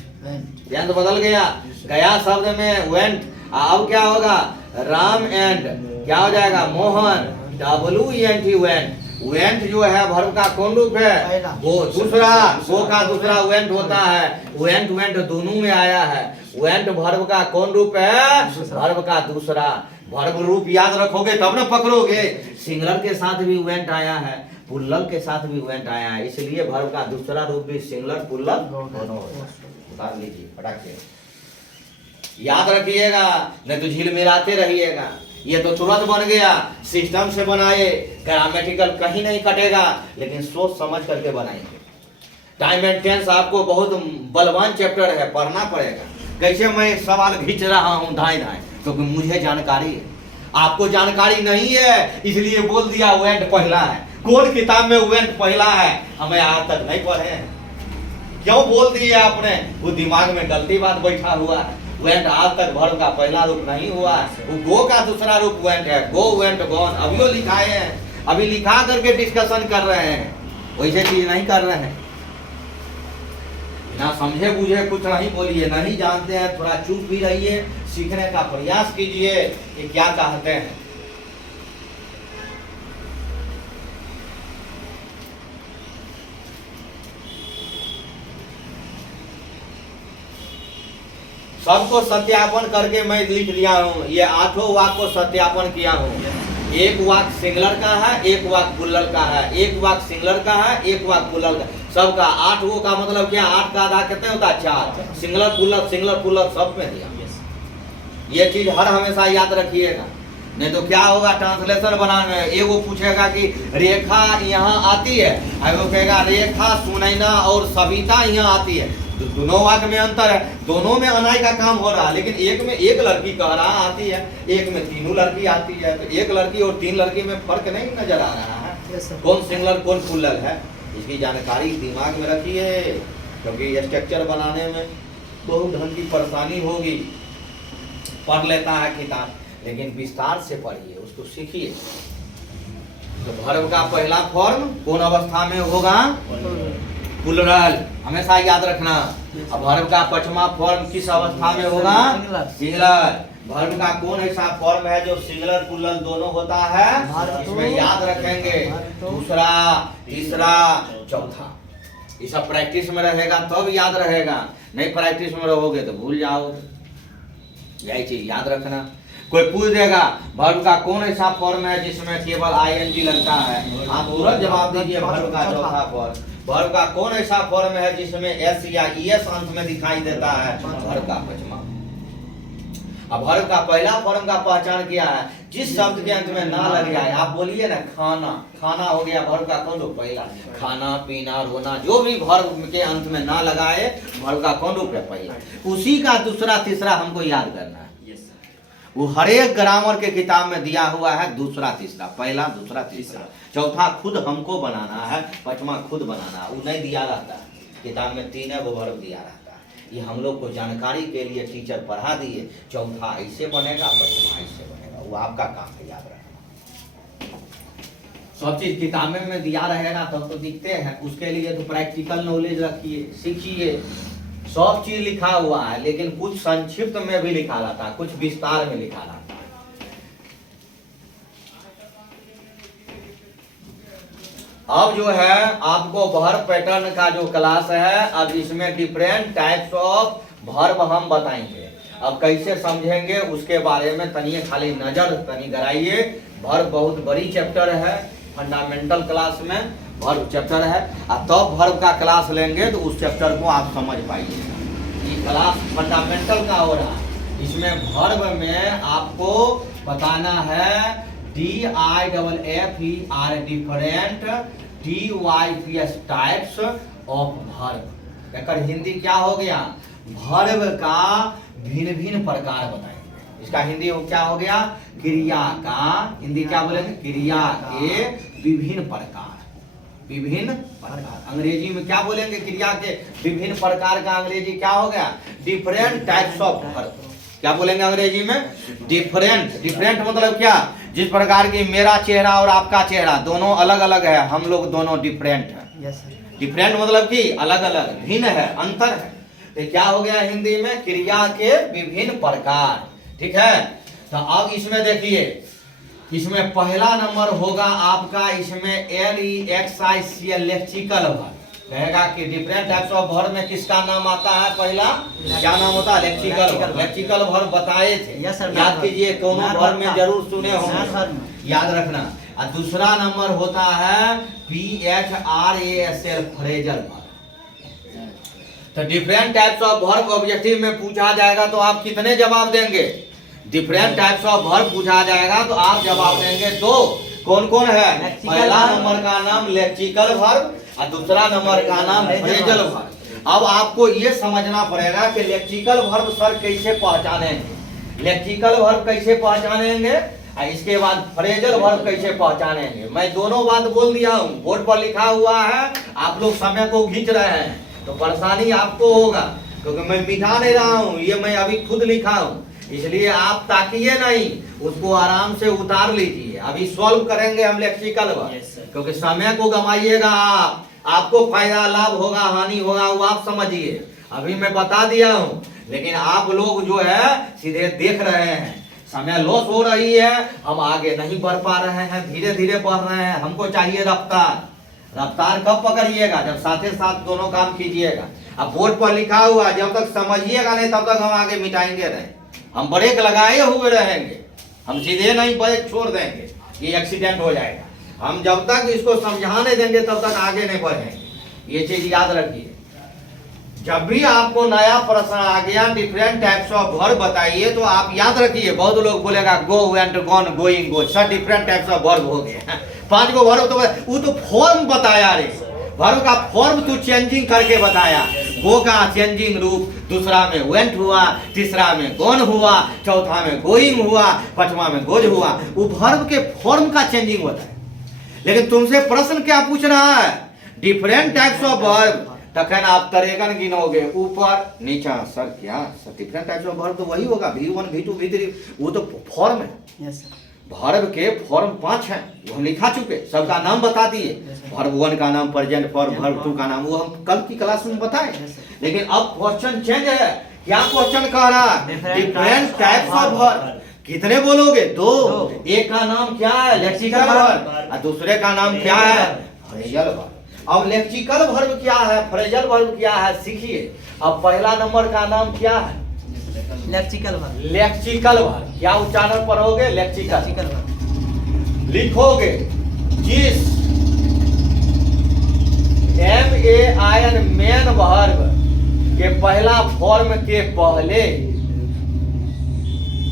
ध्यान तो बदल गया, गया शब्द में वेंट। अब क्या होगा? राम एंड क्या हो जाएगा? Mohan, WENT, went. वेंट जो है वर्ब का कौन रूप है? वो दूसरा, गो का दूसरा वेंट होता है। वेंट दोनों में आया है। वेंट वर्ब का कौन रूप है? वर्ब का दूसरा। वर्ब रूप याद रखोगे तब ना पकड़ोगे। सिंगलर के साथ भी वेंट आया है, प्लुरल के साथ भी वेंट आया है, इसलिए वर्ब का दूसरा रूप भी सिंगलर प्लुरल दोनों होता है। उतार लीजिए फटाक से, याद रखिएगा, नहीं तो झील मिलाते रहिएगा। ये तो तुरंत बन गया, सिस्टम से बनाए, ग्रामेटिकल कहीं नहीं कटेगा, लेकिन सोच समझ करके बनाएंगे। टाइम एंड टेंस आपको बहुत बलवान चैप्टर है, पढ़ना पड़ेगा। कैसे मैं सवाल खींच रहा हूँ धाए धाए, क्योंकि मुझे जानकारी है, आपको जानकारी नहीं है, इसलिए बोल दिया वेंट पहला है। कौन किताब में वेंट पहला है? हमें आज तक नहीं पढ़े हैं। क्यों बोल दिए आपने? वो दिमाग में गलती बात बैठा हुआ है। वेंट आज तक वर्ब का पहला रूप नहीं हुआ है, वो गो का दूसरा रूप वेंट है। गो, वेंट, गॉन अभी लिखाए हैं, अभी लिखा करके डिस्कशन कर रहे हैं, वैसे चीज नहीं कर रहे हैं। ना समझे बुझे कुछ नहीं बोलिए, नहीं जानते हैं थोड़ा चुप भी रहिए, सीखने का प्रयास कीजिए कि क्या कहते हैं। सबको सत्यापन करके मैं लिख लिया हूँ, ये 8 वाक्य को सत्यापन किया हूँ। एक वाक्य सिंगलर का है, एक वाक्य प्लुरल का है, एक वाक्य सिंगलर का है, एक वाक्य प्लुरल का, सबका 8 गो का मतलब क्या? 8 का आधा कितने होता है? 4। सिंगलर प्लुरल सब में दिया। ये चीज हर हमेशा याद रखिएगा, नहीं तो क्या होगा? ट्रांसलेशन बनाने में एगो पूछेगा कि रेखा यहाँ आती है, एगो कहेगा रेखा, सुनैना और सविता यहाँ आती है, तो दोनों वाक्य में अंतर है, दोनों में अनाय का काम हो रहा है, लेकिन एक में एक लड़की कह रहा आती है, एक में तीनों लड़की आती है। तो एक लड़की और तीन लड़की में फर्क नहीं नजर आ रहा है, कौन सिंगुलर कौन प्लूरल है, इसकी जानकारी दिमाग में रखिए, क्योंकि स्ट्रक्चर बनाने में बहुत ढंग की परेशानी होगी। पढ़ लेता है किताब, लेकिन विस्तार से पढ़िए, उसको सीखिए। तो वर्ब का पहला फॉर्म कौन अवस्था में होगा? प्लूरल, हमेशा याद रखना। अब वर्ब का पांचवा फॉर्म किस अवस्था में होगा? सिंगुलर। वर्ब का कौन ऐसा फॉर्म है जो सिंगुलर प्लूरल दोनों होता है? इसमें याद रखेंगे, दूसरा, तीसरा, चौथा। ये सब प्रैक्टिस में रहेगा तब याद रहेगा, नहीं प्रैक्टिस में रहोगे तो भूल जाओगे। यही चीज याद रखना। कोई पूछ देगा वर्ब का कौन ऐसा फॉर्म है जिसमें केवल आईएनजी लगता है, आप तुरंत जवाब दीजिए वर्ब का चौथा फॉर्म। वर्ब का कौन ऐसा फॉर्म है जिसमें एस या ईएस अंत में दिखाई देता है? वर्ब का पांचवा। अब वर्ब का पहला फॉर्म का पहचान किया है, जिस शब्द के अंत में ना लग जाए। आप बोलिए ना खाना, खाना हो गया वर्ब का कौन रूप? पहला। खाना, पीना, रोना, जो भी वर्ब के अंत में ना लगाए वर्ब का कौन रूप है? पहला। उसी का दूसरा तीसरा हमको याद करना है। वो हर एक ग्रामर के किताब में दिया हुआ है, दूसरा तीसरा, पहला दूसरा तीसरा, चौथा खुद हमको बनाना है, पांचवा खुद बनाना है। वो नहीं दिया रहता किताब में, तीन है वो वर्ब दिया रहता है। ये हम लोग को जानकारी के लिए टीचर पढ़ा दिए, चौथा ऐसे बनेगा, पांचवा ऐसे बनेगा, वो आपका काम है याद रखना। सब चीज किताबें में दिया रहेगा तब तो दिखते हैं, उसके लिए तो प्रैक्टिकल नॉलेज रखिए, सीखिए। सब चीज लिखा हुआ है, लेकिन कुछ संक्षिप्त में भी लिखा रहता है, कुछ विस्तार में लिखा रहता है। अब जो है आपको वर्ब पैटर्न का जो क्लास है, अब इसमें डिफरेंट टाइप्स ऑफ वर्ब हम बताएंगे। अब कैसे समझेंगे उसके बारे में तनिए खाली नजर तनी गड़ाइए। वर्ब बहुत बड़ी चैप्टर है, फंडामेंटल क्लास में वर्ब चैप्टर है, और तब वर्ब का क्लास लेंगे तो उस चैप्टर को आप समझ पाइए। ये क्लास फंडामेंटल का हो रहा है, इसमें वर्ब में आपको बताना है DIFFER different TYPS types of verb. एक हिंदी क्या हो गया? वर्ब का भिन्न भिन्न प्रकार बताएंगे। इसका हिंदी क्या हो गया? क्रिया का, हिंदी क्या बोलेंगे? क्रिया के विभिन्न प्रकार, विभिन्न प्रकार। अंग्रेजी में क्या बोलेंगे? क्रिया के विभिन्न प्रकार का अंग्रेजी क्या हो गया? Different types of verb. क्या बोलेंगे अंग्रेजी में? डिफरेंट। डिफरेंट मतलब क्या? जिस प्रकार की मेरा चेहरा और आपका चेहरा दोनों अलग अलग है, हम लोग दोनों डिफरेंट है। डिफरेंट मतलब कि अलग अलग, भिन्न है, अंतर है। तो क्या हो गया हिंदी में? क्रिया के विभिन्न प्रकार। ठीक है, तो अब इसमें देखिए, इसमें पहला नंबर होगा आपका, इसमें LEXICAL लेक्सिकल वर्ब। कहेगा कि डिफरेंट टाइप्स ऑफ वर्ब में किसका नाम आता है? पहला क्या नाम होता है? Lexical verb. लेक्सिकल वर्ब बताए थे, याद कीजिए, दोनों वर्ब में जरूर सुने होंगे, याद रखना। और दूसरा नंबर होता है PHRASL फ्रेजल वर्ब। तो different types of verb objective में पूछा जाएगा तो आप कितने जवाब देंगे? डिफरेंट टाइप्स ऑफ वर्ब पूछा जाएगा तो आप जवाब देंगे दो। कौन कौन है? पहला नंबर का नाम लेक्सिकल वर्ब और दूसरा नंबर का नाम फ्रेजल वर्ब। अब आपको ये समझना पड़ेगा कि लेक्सिकल वर्ब सर कैसे पहचानेंगे, लेक्सिकल वर्ब कैसे पहचानेंगे, और इसके बाद फ्रेजल वर्ब कैसे पहचानेंगे। मैं दोनों बात बोल दिया हूँ, बोर्ड पर लिखा हुआ है, आप लोग समय को खींच रहे हैं तो परेशानी आपको होगा, क्योंकि मैं मिटा नहीं रहा हूँ, ये मैं अभी खुद लिखा हूँ, इसलिए आप ताकिए नहीं, उसको आराम से उतार लीजिए। अभी सॉल्व करेंगे हम लेक्सिकल वर्ब, क्योंकि समय को गंवाइएगा आप, आपको फायदा लाभ होगा हानि होगा वो आप समझिए। अभी मैं बता दिया हूँ, लेकिन आप लोग जो है सीधे देख रहे हैं, समय लॉस हो रही है, हम आगे नहीं बढ़ पा रहे हैं, धीरे धीरे बढ़ रहे हैं। हमको चाहिए रफ्तार। रफ्तार कब पकड़िएगा? जब साथ साथ दोनों काम कीजिएगा। अब बोर्ड पर लिखा हुआ, जब तक समझिएगा नहीं तब तक हम आगे मिटाएंगे नहीं, हम ब्रेक लगाए हुए रहेंगे, हम सीधे नहीं ब्रेक छोड़ देंगे, ये एक्सीडेंट हो जाएगा। हम जब तक इसको समझाने देंगे तब तक आगे नहीं बढ़ेंगे, ये चीज याद रखिए। जब भी आपको नया प्रश्न आ गया डिफरेंट टाइप्स ऑफ वर्ब बताइए तो आप याद रखिए। बहुत लोग बोलेगा go went gone going go, sir different types of verb हो गए 5 गो वर्ब, तो वो तो फॉर्म बताया रे, वर्ब का फॉर्म तू चेंजिंग करके बताया, गो का चेंजिंग रूप दूसरा में वेंट हुआ, तीसरा में गोन हुआ, चौथा में गोइंग हुआ, पांचवा में गोज हुआ। वो वर्ब के फॉर्म का चेंजिंग होता है। लेकिन तुमसे प्रश्न क्या पूछ रहा है? Different types of verb. तखन आप तरेगन गिनोगे, ऊपर नीचा। सर क्या sir different types of verb तो वही होगा, V1 V2 V3, वो तो फॉर्म है। Yes sir. वर्ब के फॉर्म 5 हैं, वो हम लिखा चुके, सबका नाम बता दिए। वर्ब 1 का नाम प्रेजेंट फॉर्म, वर्ब 2 का नाम वो हम कल की क्लास में बताए। लेकिन अब क्वेश्चन चेंज है। क्या क्वेश्चन कह रहा है? Different types of verb. कितने बोलोगे? 2। एक का नाम क्या है? लेक्सिकल वर्ब, और दूसरे का नाम क्या है? Phrasal verb. अब लेक्सिकल वर्ब क्या है, फ्रेजल वर्ब क्या है, सीखिए। अब पहला नंबर का नाम क्या है? Lexical verb. Lexical verb. क्या उच्चारण पढ़ोगे? Lexical verb. लिखोगे जिस MAIN मेन वर्ब के पहला फॉर्म के पहले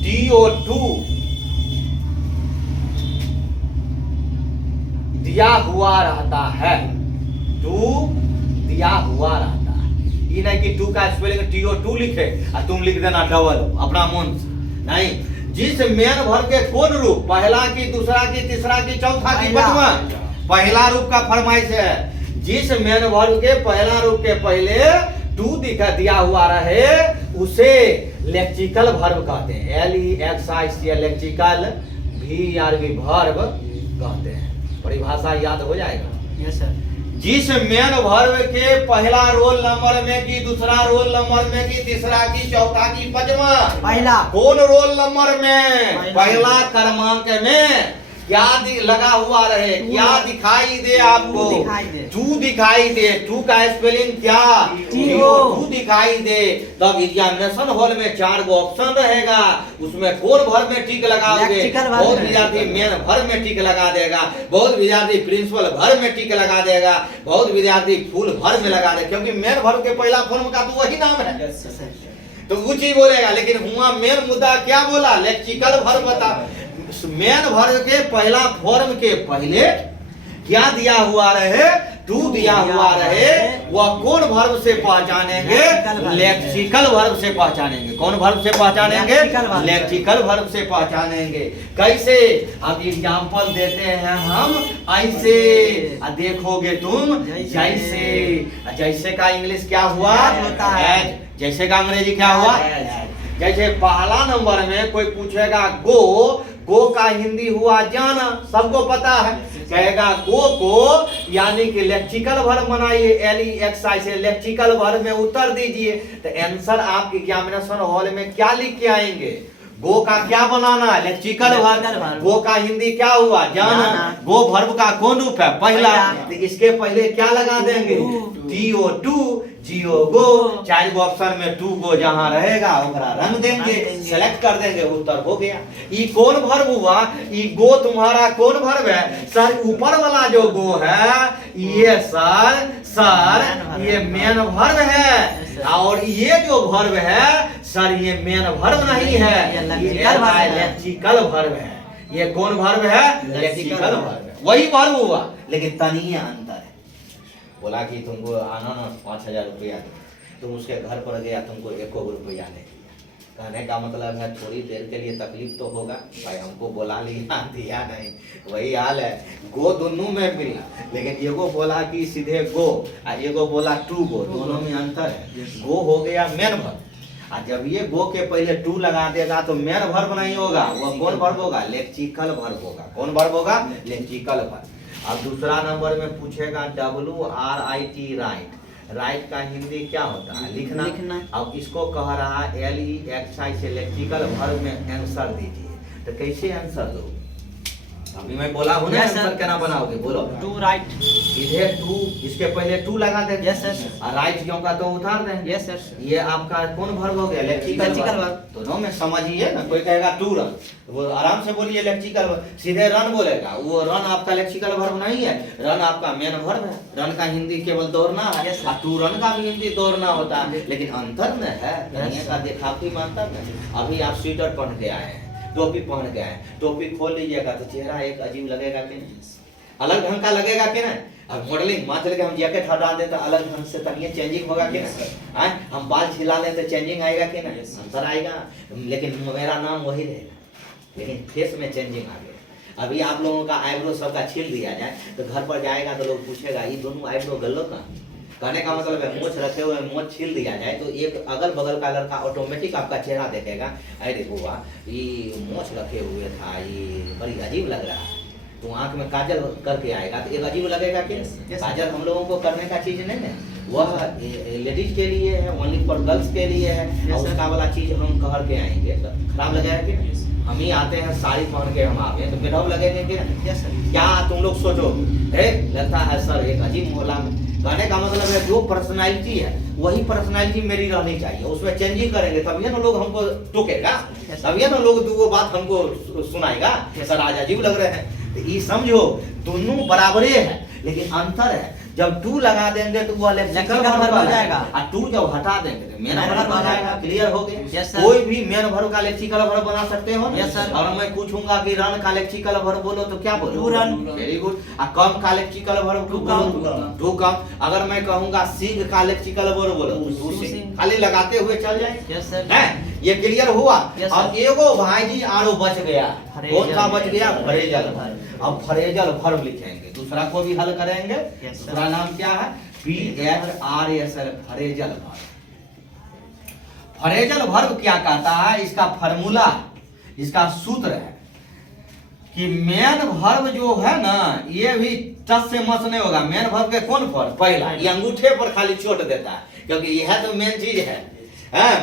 DO2 दिया हुआ रहता है। 2 दिया हुआ रहता है। ये नहीं कि 2 का स्पेलिंग TO2 लिखे और तुम लिख देना डबल अपना मन से। नहीं, जिस मेन वर्ब के कौन रूप, पहला की, दूसरा की, तीसरा की, चौथा की, पांचवा, पहला रूप का फरमाइश है। जिस मेन वर्ब के पहला रूप के पहले 2 दिया हुआ रहे उसे लेक्सिकल वर्ब कहते हैं। LEXICAL लेक्सिकल, VERB वर्ब कहते हैं। परिभाषा याद हो जाएगा। Yes sir. जिस मेन वर्ब के पहला रोल नंबर में की, दूसरा रोल नंबर में की, तीसरा की, चौथा की, पांचवा, पहला कौन रोल नंबर में? पहला क्रमांक में क्या लगा हुआ रहे? क्या दिखाई दे आपको? 2 दिखाई दे। 2 का स्पेलिंग क्या? TO2 दिखाई दे। तब एग्जामिनेशन हॉल में 4 गो ऑप्शन रहेगा, उसमें कौन वर्ब में टिक लगाओगे? बहुत विद्यार्थी मेन वर्ब में टिक लगा देगा, बहुत विद्यार्थी प्रिंसिपल वर्ब में टिक लगा देगा, बहुत विद्यार्थी फुल वर्ब में लगा देगा, क्योंकि मेन वर्ब के पहला फॉर्म का तो वही नाम है। तो वो चीज बोलेगा। लेकिन हुआ मेन मुद्दा क्या बोला? लेक्सिकल वर्ब बता। मेन वर्ब के पहला फॉर्म के पहले क्या दिया हुआ रहे? 2 दिया हुआ रहे। वह कौन वर्ब से पहचानेंगे? लेक्सिकल वर्ब से पहचानेंगे। कौन वर्ब से पहचानेंगे? लेक्सिकल वर्ब से पहचानेंगे। कैसे? अब एग्जांपल देते हैं हम ऐसे, देखोगे तुम जैसे। जैसे का इंग्लिश क्या हुआ? जैसे का अंग्रेजी क्या हुआ? जैसे पहला नंबर में कोई पूछेगा गो का हिंदी हुआ जाना, सबको पता है। कहेगा गो को यानी कि लेक्सिकल वर्ब बनाइए, LEXI से लेक्सिकल वर्ब में उत्तर दीजिए। तो आंसर आप एग्जामिनेशन हॉल में क्या लिख के आएंगे? गो का क्या बनाना? Lexical verb. गो का हिंदी क्या हुआ? जाना। गो वर्ब का कौन रूप है? पहला। तो इसके पहले क्या लगा देंगे? TO2 गो। 4 गो ऑप्शन में 2 गो जहां रहेगा ओकरा रंग देंगे, सेलेक्ट कर देंगे, उत्तर हो गया। ये कौन वर्ब हुआ? ये गो तुम्हारा कौन वर्ब है? सर ऊपर वाला जो गो है ये सर ये मेन वर्ब है, और ये जो वर्ब है सर ये मेन वर्ब नहीं है, ये लेक्सिकल वर्ब है। ये कौन वर्ब है? लेक्सिकल वर्ब है। वही वर्ब हुआ, लेकिन तनीय अंतर है। बोला कि तुमको अनानास 5000 रुपया दे, तुम उसके घर पर गया, तुमको 1 रुपया नहीं दिया। कहने का मतलब है थोड़ी देर के लिए तकलीफ तो होगा, भाई हमको बोला लिया दिया नहीं। वही हाल है, गो दोनों में मिला, लेकिन एगो बोला कि सीधे गो और एगो बोला 2 गो, दोनों में अंतर है। गो हो गया मेन वर्ब, और जब ये गो के पहले 2 लगा देगा तो मेन वर्ब नहीं होगा, वो कौन वर्ब होगा? लेक्सिकल वर्ब होगा। कौन वर्ब होगा? Lexical verb. अब दूसरा नंबर में पूछेगा WRIT राइट। राइट का हिंदी क्या होता है? लिखना। अब इसको कह रहा है LEXI से लेक्सिकल वर्ब में आंसर दीजिए। तो कैसे आंसर दो? अभी मैं बोला हूँ ना आंसर क्या बनाओगे? बोलो। 2 राइट। इधर 2, इसके पहले 2 लगा देंगे। Yes sir. और राइट क्यों का तो उतार देंगे। Yes sir. ये आपका कौन वर्ब हो गया? Lexical verb. दोनों में समझिए ना। कोई कहेगा 2 रन, वो आराम से बोलिए लेक्सिकल वर्ब। सीधे रन बोलेगा, वो रन आपका लेक्सिकल वर्ब नहीं है, रन आपका मेन वर्ब है। रन का हिंदी केवल दौड़ना है, और 2 रन का भी हिंदी दौड़ना होता है, लेकिन अंतर न है। दुनिया का देखावटी में अंतर नहीं। अभी आप स्वेटर पहन के आए हैं, टोपी पहन के आए, टोपी खोल लीजिएगा तो चेहरा एक अजीब लगेगा कि नहीं? अलग ढंग का लगेगा कि नहीं। अब मॉडलिंग मान चल के हम जैकेट हटा दें तो अलग ढंग से तनिए चेंजिंग होगा कि नहीं। हम बाल छिला लें तो चेंजिंग आएगा कि नहीं, अंतर आएगा। लेकिन मेरा नाम वही रहेगा, लेकिन फेस में चेंजिंग आ गया। अभी आप लोगों का आईब्रो सबका छील दिया जाए तो घर पर जाएगा तो लोग पूछेगा ये दोनों आईब्रो गलो कहाँ। कहने का मतलब है मोछ रखे हुए मोछ छील दिया जाए तो एक अगल बगल का लड़का ऑटोमेटिक आपका चेहरा देखेगा, अरे बुआ ये मोछ रखे हुए था, ये बड़ी अजीब लग रहा है। तो आंख में काजल करके आएगा तो एक अजीब लगेगा कि काजल हम लोगों को करने का चीज नहीं है, वह लेडीज के लिए है, ओनली फॉर गर्ल्स के लिए है। और उसका वाला चीज हम कहर के आएंगे तो खराब लगेगा कि हम ही आते हैं साड़ी पहन के हम आते हैं तो बेढब लगेंगे कि क्या तुम लोग सोचो है लगता है सर एक अजीब मोहल्ला में। कहने का मतलब है जो पर्सनालिटी है वही पर्सनालिटी मेरी रहनी चाहिए, उसमें चेंजिंग करेंगे तभी ना लोग हमको टोकेगा, तभी ना लोग वो बात हमको सुनाएगा सर आज अजीब लग रहे हैं। ये समझो दोनों बराबरे है लेकिन अंतर है जब टू लगा देंगे तो वो लेक्सिकल वर्ब हो जाएगा और टू जब हटा देंगे तो मेन वर्ब आ जाएगा। क्लियर हो गया। कोई भी मेन वर्ब का लेक्सिकल वर्ब बना सकते हो ना। और मैं पूछूंगा कि रन का लेक्सिकल वर्ब बोलो तो क्या बोलो, रन। Very good. और कम का लेक्सिकल वर्ब टू कम। अगर मैं कहूंगा सिंह का लेक्सिकल वर्ब बोलो तो सिंह, खाली लगाते हुए चल जाए। ये क्लियर हुआ। अब एगो भाई जी आरो बच गया, कौन सा बच गया, फरेजल। अब फरेजल वर्ब लिखेंगे, दूसरा को भी हल करेंगे। दूसरा नाम क्या है, PHRASL फरेजल वर्ब। फरेजल वर्ब क्या कहता है, इसका फार्मूला, इसका सूत्र है कि मेन वर्ब जो है ना ये भी टस से मस नहीं होगा। मेन वर्ब के कौन फॉर्म, पहला, ये अंगूठे पर खाली चोट देता है क्योंकि यह तो मेन चीज है।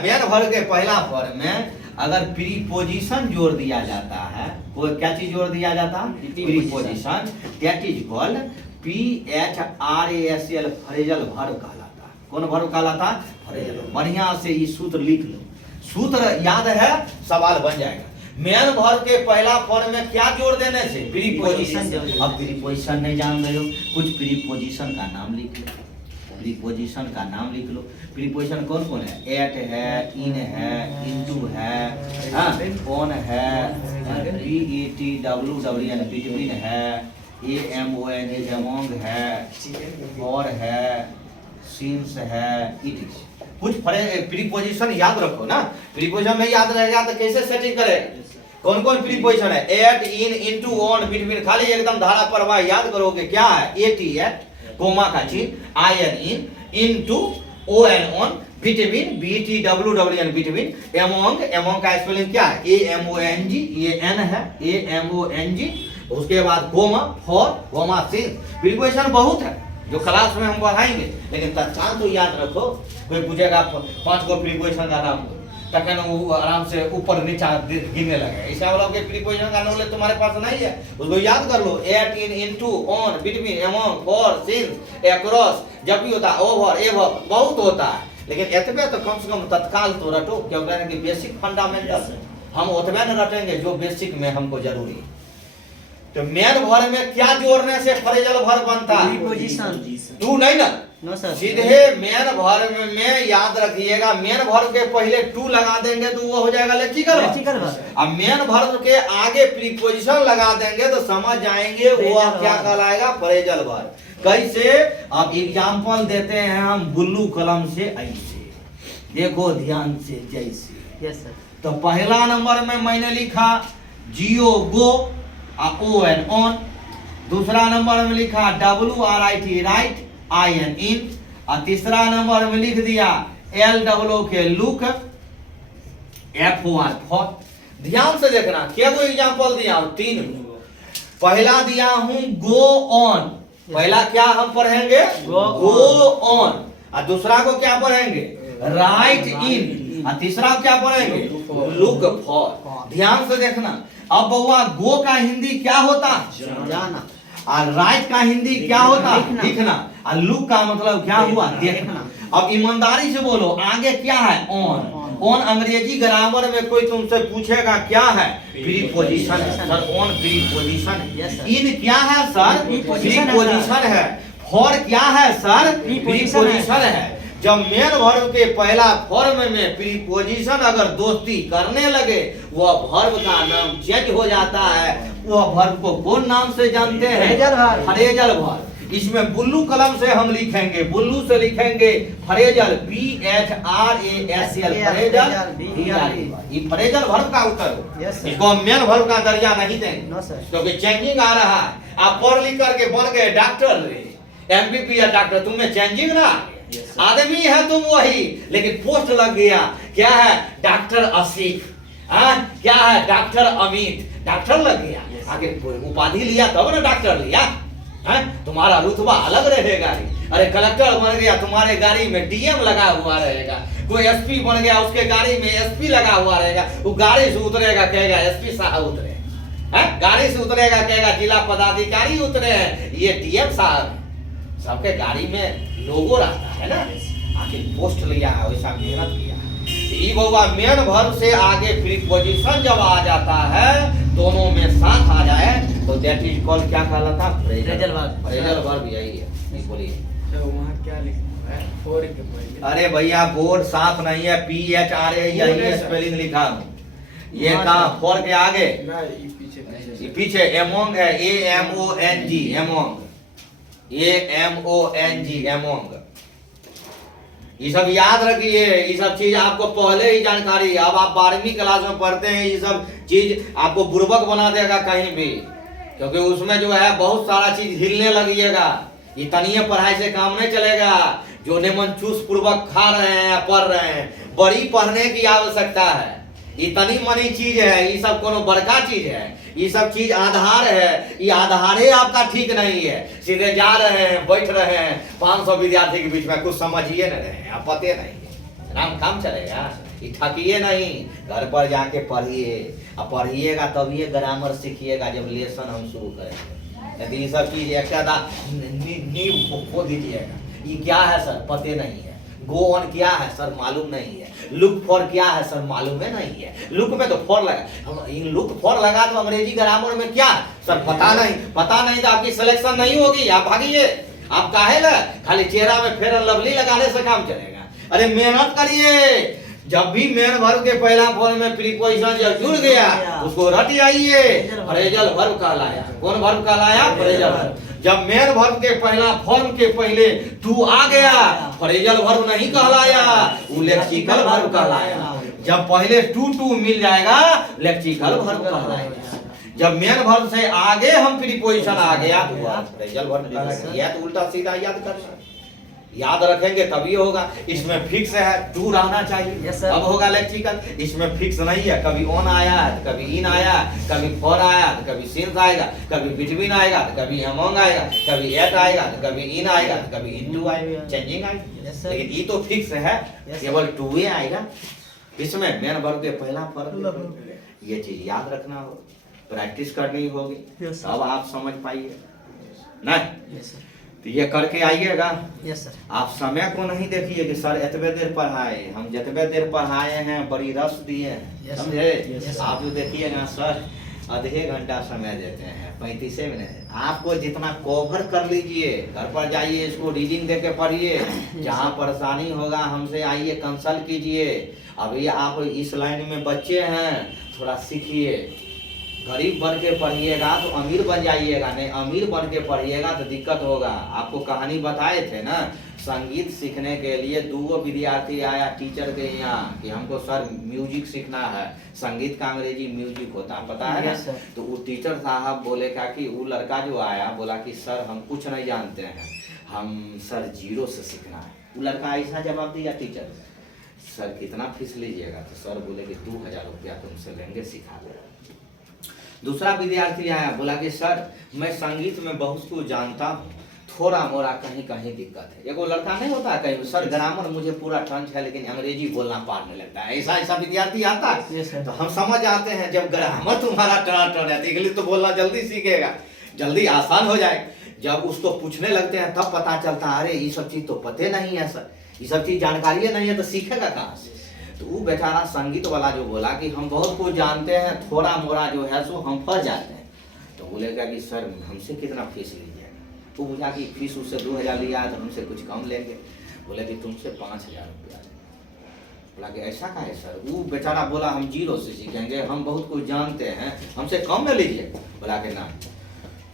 मेन वर्ब के पहला फॉर्म में अगर प्रीपोजिशन जोड़ दिया जाता है, कोई क्या चीज जोड़ दिया जाता है, preposition, that is called PHRASL phrasal verb कहलाता है। कौन वर्ब कहलाता है, फरेजल। बढ़िया से ये सूत्र लिख लो, सूत्र याद है सवाल बन जाएगा। मेन वर्ब के पहला फॉर्म में क्या जोड़ देने से, प्रीपोजिशन। अब प्रीपोजिशन नहीं जान रहे हो, कुछ प्रीपोजिशन का नाम लिख लो, प्रीपोजिशन का नाम लिख लो। प्रीपोजिशन कौन कौन है, एट है, इन है, इनटू है, ऑन है, BETWWN बिटवीन है, AMONG एमोंग है, फॉर है, सिंस है, इट इज। कुछ प्रीपोजिशन याद रखो ना। प्रीपोजिशन नहीं याद रहेगा तो कैसे सेटिंग करे। कौन कौन प्रीपोजिशन है, at, in, into, on, between, खाली एकदम धारा प्रवाह याद करोगे। क्या है, एट कोमा का चिन्ह, IN in, into, ON on, between, BETWWN between, among का स्पेलिंग क्या है, AMONG, ये N है, AMONG। उसके बाद comma, for, comma, since. Preposition बहुत है जो क्लास में हम पढ़ाएंगे, लेकिन तत्काल तो याद रखो। कोई पूछेगा 5 को प्रीपोजिशन का नाम दो, तखन वो आराम से ऊपर नीचा गिनने लगे। ऐसा वाला के प्रीपोजिशन का नॉलेज तुम्हारे पास नहीं है, उसको याद कर लो। At, in, into, on, between, among, for, since, across, जब भी होता है, ओवर, एवर, बहुत होता है। लेकिन एतबे तो कम से कम तत्काल तो रटो, क्योंकि बेसिक फंडामेंटल हम ओतबे न रटेंगे जो बेसिक में हमको जरूरी है। तो मेन वर्ब में क्या जोड़ने से फ्रेजल वर्ब बनता है, प्रीपोजिशन। टू नहीं ना, नो सर, सीधे मेन वर्ब में याद रखिएगा। मेन वर्ब के पहले टू लगा देंगे तो वो हो जाएगा लेक्सिकल वर्ब। अब मेन वर्ब के आगे प्रीपोजिशन लगा देंगे तो समझ जाएंगे वो क्या कहलाएगा, फ्रेजल वर्ब। कैसे, अब एग्जांपल देते हैं हम बुल्लू कलम से ऐसे, देखो ध्यान से जैसे। Yes sir. तो पहला नंबर में मैंने लिखा जियो गो, ON ऑन। दूसरा नंबर में लिखा WRIT राइट, IN इन। और तीसरा नंबर में लिख दिया LOOK लुक, FOR फॉर। ध्यान से देखना, क्या कोई एग्जांपल दिया हूं, 3। पहला दिया हूं गो ऑन, पहला क्या हम पढ़ेंगे, गो ऑन। और दूसरा को क्या पढ़ेंगे, राइट इन। और तीसरा क्या पढ़ेंगे, लुक फॉर। ध्यान से देखना। अब बउआ गो का हिंदी क्या होता, जाना। और राइट का हिंदी क्या होता, दिखना। और लुक का मतलब क्या हुआ, देखना। अब ईमानदारी से बोलो आगे क्या है, ऑन। ऑन अंग्रेजी ग्रामर में कोई तुमसे पूछेगा क्या है, प्रीपोजिशन है सर, ऑन प्रीपोजिशन। इन क्या है सर, प्रीपोजिशन है। फॉर क्या है सर, प्रीपोजिशन है। जब मेन वर्ब के पहला फॉर्म में प्रीपोजिशन अगर दोस्ती करने लगे, वह वर्ब का नाम चेंज हो जाता है। वह वर्ब को कौन नाम से जानते हैं? Phrasal verb. इसमें बुल्लू कलम से हम लिखेंगे, बुल्लू से लिखेंगे फ्रेजल, PHRASL, फ्रेजल। ये फ्रेजल वर्ब का उत्तर हो। इसको हम मेन वर्ब का दर्जा नहीं देंगे क्योंकि चेंजिंग आ रहा है। आप पढ़ लिख करके बन गए डॉक्टर, MBBS डॉक्टर, तुम्हें चेंजिंग ना आदमी है तुम वही, लेकिन पोस्ट लग गया। क्या है? डॉक्टर आसिफ, क्या है? डॉक्टर अमित, डॉक्टर लग गया। आगे उपाधि लिया तब ना डॉक्टर लिया। तुम्हारा रुतबा अलग रहेगा। अरे कलेक्टर बन गया, तुम्हारे गाड़ी में DM लगा हुआ रहेगा। कोई SP बन गया, उसके गाड़ी में SP लगा हुआ रहेगा। वो गाड़ी से उतरेगा, कहेगा SP साहब उतरे। गाड़ी से उतरेगा, कहेगा जिला पदाधिकारी उतरे हैं, ये DM साहब। सबके गाड़ी में लोगो रहता है ना, आखिर पोस्ट लिया है, वैसा मेहनत किया है। ई बउआ मेन वर्ब से आगे प्रीपोजिशन जब आ जाता है, दोनों में साथ आ जाए तो दैट इज कॉल्ड, क्या कहलाता? Phrasal verb. फ्रेजल वर्ब यही है। बोलिए वहाँ क्या लिखा है? फोर के पहले। अरे भैया बोर्ड साफ नहीं है, PHRA यही स्पेलिंग लिखा हूँ। ये कहाँ फोर के आगे? पीछे पीछे एमोंग है, AMONG, एमोंग, AMONG, एमोंग। ये सब याद रखिए, ये सब चीज आपको पहले ही जानकारी। अब आप 12वीं क्लास में पढ़ते हैं, ये सब चीज आपको बुर्बक बना देगा कहीं भी, क्योंकि उसमें जो है बहुत सारा चीज हिलने लगिएगा। ये तनिए पढ़ाई से काम नहीं चलेगा। जो निमन चूस पूर्वक खा रहे हैं, पढ़ रहे हैं, बड़ी पढ़ने की आवश्यकता है। ये तनी मनी चीज है, ये सब कोनो बड़का चीज है। ये सब चीज आधार है, ये आधारे आपका ठीक नहीं है। सीधे जा रहे हैं, बैठ रहे हैं 500 विद्यार्थी के बीच में, कुछ समझिए न रहे हैं, आप पते नहीं है, राम काम चलेगा। ये ठकिए नहीं, घर पर जाके पढ़िए। अब पढ़िएगा तभी ग्रामर सीखिएगा जब लेसन हम शुरू करेंगे। लेकिन ये सब चीज एक नींव खो दीजिएगा। ये क्या है सर? पते नहीं है। गो ऑन क्या है सर? मालूम नहीं है। लुक फॉर क्या है सर? मालूम है नहीं है। लुक में तो फॉर लगा, लुक फॉर लगा तो अंग्रेजी ग्रामर में क्या है सर? पता नहीं। पता नहीं तो आपकी सिलेक्शन नहीं होगी, आप भागिए। आप काहे ला खाली चेहरा में फेयर एंड लवली लगाने से काम चलेगा? अरे मेहनत करिए। जब भी मेन वर्ब के पहला फॉर्म में प्रीपोजिशन जब जुड़ गया, उसको रट जाइए। फ्रेजल वर्ब कहलाया। कौन वर्ब कहलाया? Phrasal verb. जब मेन वर्ब के पहला फॉर्म के पहले टू आ गया, फ्रेजल वर्ब नहीं कहलाया, वो लेक्सिकल वर्ब कहलाया। जब पहले टू मिल जाएगा, लेक्सिकल वर्ब कहलाएगा। जब मेन वर्ब से आगे हम प्रीपोजिशन आ गया तो फ्रेजल वर्ब कहलाएगा। या तो उल्टा सीधा याद करना, याद रखेंगे तभी होगा। इसमें फिक्स है, टू रहना चाहिए। अब होगा लेक्सिकल। इसमें फिक्स नहीं है, कभी ऑन आया है, कभी इन आया, कभी फॉर आया, कभी सिंस आएगा, कभी बिटवीन आएगा, कभी अमंग आएगा, कभी एट आएगा, कभी इन आएगा, कभी इनटू आएगा, चेंजिंग आएगा। लेकिन ये तो फिक्स है, केवल टू ही आएगा। इसमें मेन वर्ब के पहला फॉर्म, ये चीज याद रखना हो, प्रैक्टिस करनी होगी, अब आप समझ पाइए नहीं। तो ये करके आइएगा। Yes sir. आप समय को नहीं देखिए कि सर इतने देर पढ़ाए, हम जितने देर पढ़ाए हैं बड़ी रस दिए हैं, समझे? आप जो देखिएगा सर आधे घंटा समय देते हैं, 35 मिनट। आपको जितना कवर कर लीजिए, घर पर जाइए, इसको रीडिंग दे के पढ़िए। जहाँ परेशानी होगा हमसे आइए, कंसल्ट कीजिए। अभी आप इस लाइन में बच्चे हैं, थोड़ा सीखिए। गरीब बन के पढ़िएगा तो अमीर बन जाइएगा, नहीं अमीर बन के पढ़िएगा तो दिक्कत होगा। आपको कहानी बताए थे ना, संगीत सीखने के लिए 2 विद्यार्थी आया टीचर के यहाँ कि हमको सर म्यूजिक सीखना है। संगीत का अंग्रेजी म्यूजिक होता है, पता है ना? तो वो टीचर साहब बोले का कि वो लड़का जो आया बोला कि सर हम कुछ नहीं जानते हैं, हम सर 0 से सीखना है। वो लड़का ऐसा जवाब दिया टीचर, सर कितना फीस लीजिएगा? तो सर बोले कि 2000 रुपया तुमसे लेंगे, सिखा दे। दूसरा विद्यार्थी आया, बोला कि सर मैं संगीत में बहुत कुछ जानता हूँ, थोड़ा मोड़ा कहीं कहीं दिक्कत है। एगो लड़का नहीं होता कहीं, सर ग्रामर मुझे पूरा टंच है लेकिन अंग्रेजी बोलना पार नहीं लगता है, ऐसा विद्यार्थी आता है। तो हम समझ आते हैं जब ग्रामर तुम्हारा टर्न है तो इंग्लिश तो बोलना जल्दी सीखेगा, जल्दी आसान हो जाए। जब उसको पूछने लगते हैं तब पता चलता है अरे ये सब चीज तो पते नहीं है सर, ये सब चीज जानकारी नहीं है, तो सीखेगा कहाँ से? तो वो बेचारा संगीत वाला जो बोला कि हम बहुत कुछ जानते हैं, थोड़ा मोड़ा जो है सो हम फंस जाते हैं। तो बोलेगा कि सर हमसे कितना फीस लीजिएगा? वो बुझा कि फीस उससे 2000 लिया है तो हमसे कुछ कम लेंगे। बोले कि तुमसे 5,000 रुपया ले। बोला कि ऐसा का है सर? वो बेचारा बोला हम 0 से सीखेंगे, हम बहुत कुछ जानते हैं, हमसे कम में लीजिए। बोला कि ना,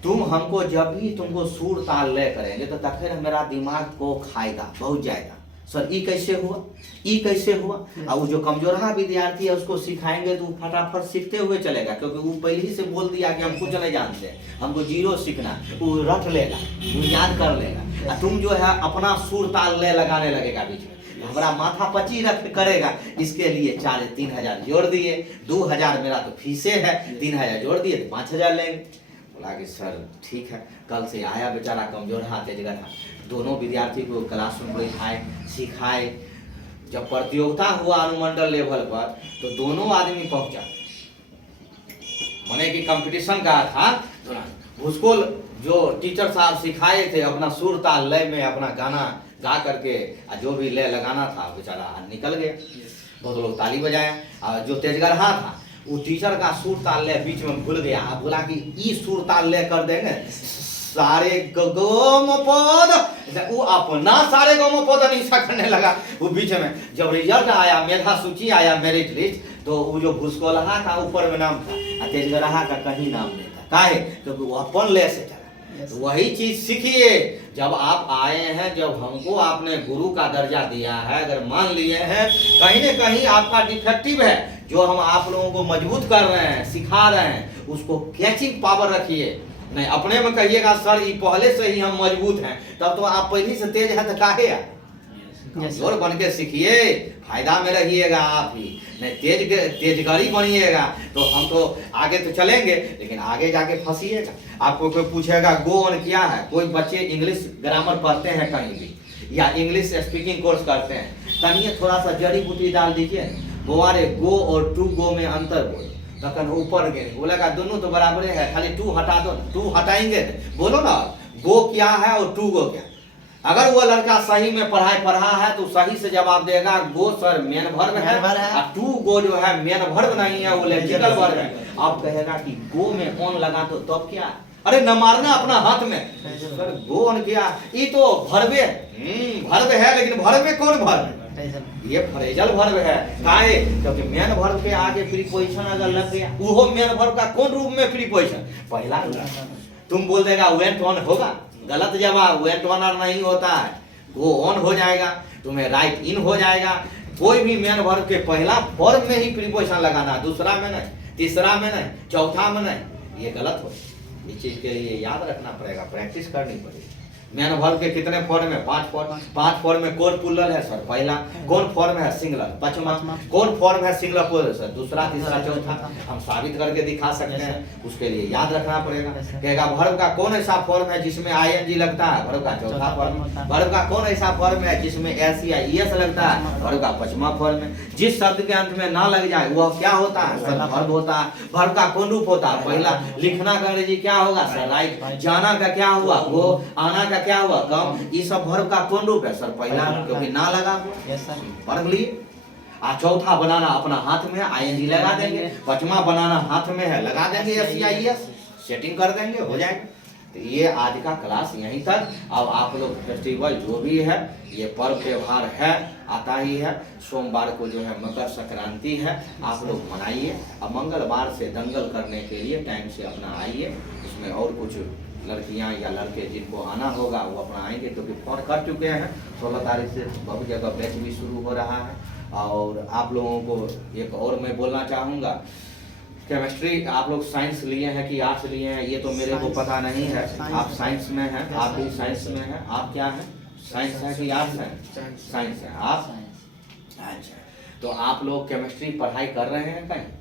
तुम हमको जब भी तुमको सुर ताल ले करेंगे तो तखन मेरा दिमाग को खाएगा बहुत जाएगा। सर ई कैसे हुआ, ई कैसे हुआ? और वो जो कमजोरहा विद्यार्थी है उसको सिखाएंगे तो वो फटाफट सीखते हुए चलेगा, क्योंकि वो पहले ही से बोल दिया कि हम कुछ नहीं जानते, हमको 0 सीखना। वो रट लेगा, वो याद कर लेगा। और तुम जो है अपना सुर ताल ले लगाने लगेगा बीच में, हमारा माथा पची रख करेगा। इसके लिए 3,000 जोड़ दिए, 2,000 मेरा तो फीसे है, 3,000 जोड़ दिए तो 5,000 लेंगे। बोला कि सर ठीक है। कल से आया बेचारा कमजोरहा तेजगरहा, दोनों विद्यार्थी को क्लासरूम बैठाए, सिखाए। जब प्रतियोगिता हुआ अनुमंडल लेवल पर तो दोनों आदमी पहुंचा, माने कि कंपटीशन का था। भूसकोल जो टीचर साहब सिखाए थे अपना सुर ताल लय में अपना गाना गा करके जो भी लय लगाना था बेचारा निकल गया। बहुत लोग ताली बजाए। और जो तेजगरहा था वो टीचर का सुर ताल लय बीच में भूल गया। बोला कि ई सुर ताल लय कर देंगे सारे गम पद, वो अपना सारे गम पद निशा करने लगा। वो बीच में जब रिजल्ट आया, मेधा सूची आया, मेरिट लिस्ट, तो वो जो भूसकोलहा का ऊपर में नाम था, तेजगरहा का कहीं नाम नहीं था। काहे? क्योंकि वो अपन ले से चला। तो वही चीज सीखिए। जब आप आए हैं, जब हमको आपने गुरु का दर्जा दिया है, अगर मान लिए हैं कहीं न कहीं आपका डिफेक्टिव है, जो हम आप लोगों को मजबूत कर रहे हैं, सिखा रहे हैं, उसको कैचिंग पावर रखिए। नहीं अपने में कहिएगा सर ये पहले से ही हम मजबूत हैं, तब तो आप पहले से तेज है तो काहे है? कमजोर बन के सीखिए, फायदा में रहिएगा आप ही। नहीं तेजगरी बनिएगा तो हम तो आगे तो चलेंगे, लेकिन आगे जाके फंसिएगा। आपको कोई पूछेगा गो ऑन क्या है, कोई बच्चे इंग्लिश ग्रामर पढ़ते हैं कहीं भी, या इंग्लिश स्पीकिंग कोर्स करते हैं, तनिए थोड़ा सा जड़ी बूटी डाल दीजिए, बोआरे गो और टू गो में अंतर बोलो, तखन ऊपर गए। बोलेगा दोनों तो बराबर है, खाली टू हटा दो, टू हटाएंगे बोलो ना गो क्या है और टू गो क्या। अगर वो लड़का सही में पढ़ाई पढ़ा है तो सही से जवाब देगा गो सर मेन वर्ब है, और टू गो जो है मेन वर्ब नहीं है, वो लेक्सिकल वर्ब है। आप कहेगा कि गो में ऑन लगा दो तब क्या, अरे न मारना अपना हाथ में। सर गो ऑन किया, ये तो वर्बे वर्ब है, लेकिन वर्ब में कौन वर्ब? ये फ्रेजल वर्ब है। काहे? क्योंकि मेन वर्ब के आगे प्रीपोजिशन अगर लग गया, वो मेन वर्ब का कौन रूप में प्रीपोजिशन? पहला रूप। तुम बोल देगा वेंट ऑन होगा, गलत जवाब, वेंट ऑन नहीं होता है, गो ऑन हो जाएगा, तुम्हें राइट इन हो जाएगा। कोई भी मेन वर्ब के पहला वर्ब में ही प्रीपोजिशन लगाना, दूसरा में नहीं, तीसरा में नहीं, चौथा में नहीं, ये गलत हो। इस चीज के लिए याद रखना पड़ेगा, प्रैक्टिस करनी पड़ेगी। मेन वर्ब के कितने फॉर्म है? 5 फॉर्म। 5 फॉर्म में कौन प्लूरल है सर? पहला। कौन फॉर्म है? सिंगुलर। पांचवा। कौन फॉर्म है सिंगुलर प्लूरल सर? दूसरा, तीसरा, चौथा। हम साबित करके दिखा सकते हैं, उसके लिए याद रखना पड़ेगा। कहेगा वर्ब का कौन ऐसा फॉर्म है जिसमें आईएनजी लगता है? वर्ब का चौथा फॉर्म। वर्ब का कौन ऐसा फॉर्म है जिसमें एस या ईएस लगता है? वर्ब का 5वां फॉर्म है। जिस शब्द के अंत में ना लग जाए वह क्या होता है सर? वर्ब होता है। वर्ब का कौन रूप होता है? पहला। लिखना का अंग्रेजी क्या होगा सर? राइट। जाना का क्या हुआ? गो। आना का क्या हुआ? कम। ये सब वर्ब का कौन रूप है सर? पहला, क्योंकि ना लगा हुआ। Yes sir. पढ़ लिए। चौथा बनाना अपना हाथ में, आईएनजी लगा देंगे। 5वां बनाना हाथ में है, लगा देंगे एस या ईएस, सेटिंग कर देंगे, हो जाएगा। तो ये आज का क्लास यहीं तक। अब आप लोग फेस्टिवल जो भी है, ये पर्व त्योहार है, आता ही है। सोमवार को जो है मकर संक्रांति है, आप लोग मनाइए। अब मंगलवार से दंगल करने के लिए टाइम से अपना आइए। उसमें और कुछ लड़कियां या लड़के जिनको आना होगा वो अपना आएंगे, क्योंकि फोन कर चुके हैं। 16 तारीख से बहुत जगह बैच भी शुरू हो रहा है। और आप लोगों को एक और मैं बोलना चाहूँगा, केमिस्ट्री आप लोग साइंस लिए हैं कि आर्ट्स लिए हैं ये तो मेरे को पता नहीं है। आप साइंस में हैं, आप भी साइंस में हैं। आप क्या हैं? साइंस है कि आर्ट्स है? साइंस है। आप? अच्छा, तो आप लोग केमिस्ट्री पढ़ाई कर रहे हैं कहीं?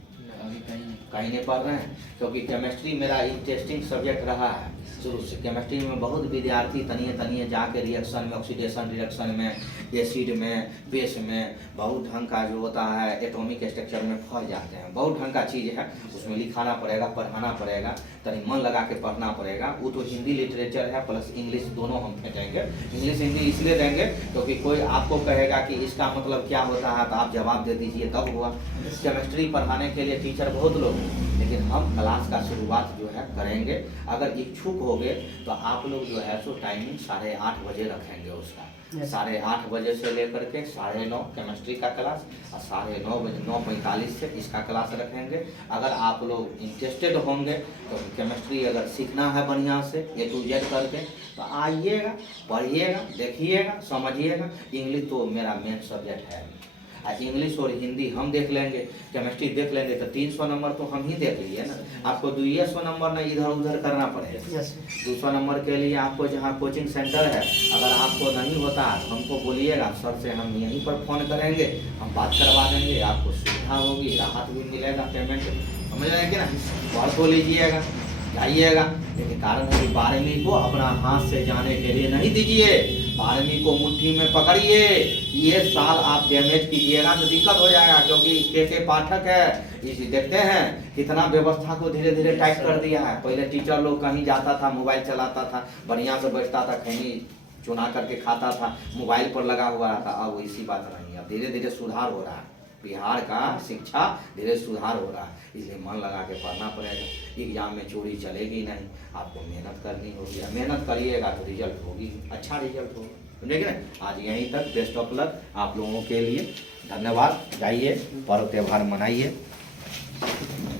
कहीं नहीं पढ़ रहे हैं, क्योंकि केमिस्ट्री मेरा इंटरेस्टिंग सब्जेक्ट रहा है शुरू से। केमिस्ट्री में बहुत विद्यार्थी तनिए जाके रिएक्शन में, ऑक्सीडेशन रिएक्शन में, एसिड में, बेस में, बहुत ढंग का जो होता है एटॉमिक स्ट्रक्चर में फंस जाते हैं। बहुत ढंग का चीज़ है, उसमें लिखाना पड़ेगा, पढ़ाना पड़ेगा, तनी मन लगा के पढ़ना पड़ेगा। वो तो हिंदी लिटरेचर है प्लस इंग्लिश दोनों हम फेंटेंगे। इंग्लिश हिंदी इसलिए देंगे क्योंकि कोई आपको कहेगा कि इसका मतलब क्या होता है तो आप जवाब दे दीजिए, तब हुआ। केमिस्ट्री पढ़ाने के लिए टीचर बहुत लोग लेकिन हम क्लास का शुरुआत जो है करेंगे। अगर इच्छुक हो गए तो आप लोग जो है सो टाइमिंग 8:30 बजे रखेंगे उसका। 8:30 बजे से लेकर के 9:30 केमिस्ट्री का क्लास और 9:30 बजे 9:45 से इसका क्लास रखेंगे। अगर आप लोग इंटरेस्टेड होंगे तो केमिस्ट्री अगर सीखना है बढ़िया से A to Z करके तो आइएगा, पढ़िएगा, देखिएगा, समझिएगा। इंग्लिश तो मेरा मेन सब्जेक्ट है, इंग्लिश और हिंदी हम देख लेंगे, केमिस्ट्री देख लेंगे तो 300 नंबर तो हम ही देख लिए ना। आपको 200 नंबर ना इधर उधर करना पड़ेगा। 200 नंबर के लिए आपको जहाँ कोचिंग सेंटर है, अगर आपको नहीं होता तो हमको बोलिएगा, सर से हम यहीं पर फ़ोन करेंगे, हम बात करवा देंगे, आपको सुविधा होगी, राहत भी मिलेगा, पेमेंट समझ रहे हैं कि ना। पढ़ तो लीजिएगा, जाइएगा, लेकिन कारण है कि 12वीं को अपना हाथ से जाने के लिए नहीं दीजिए। 12वीं को मुट्ठी में पकड़िए। ये साल आप डैमेज कीजिएगा तो दिक्कत हो जाएगा, क्योंकि के पाठक है, इस देखते हैं कितना व्यवस्था को धीरे धीरे टाइट कर दिया है। पहले टीचर लोग कहीं जाता था, मोबाइल चलाता था, बढ़िया से बैठता था, खैनी चुना करके खाता था, मोबाइल पर लगा हुआ था। अब इसी बात नहीं, अब धीरे धीरे सुधार हो रहा है। बिहार का शिक्षा धीरे सुधार हो रहा है, इसलिए मन लगा के पढ़ना पड़ेगा। एग्जाम में चोरी चलेगी नहीं, आपको मेहनत करनी होगी। मेहनत करिएगा तो रिजल्ट होगी, अच्छा रिजल्ट होगा। समझे कि ना। आज यहीं तक, बेस्ट ऑफ लक आप लोगों के लिए। धन्यवाद। जाइए, पर्व त्यौहार मनाइए।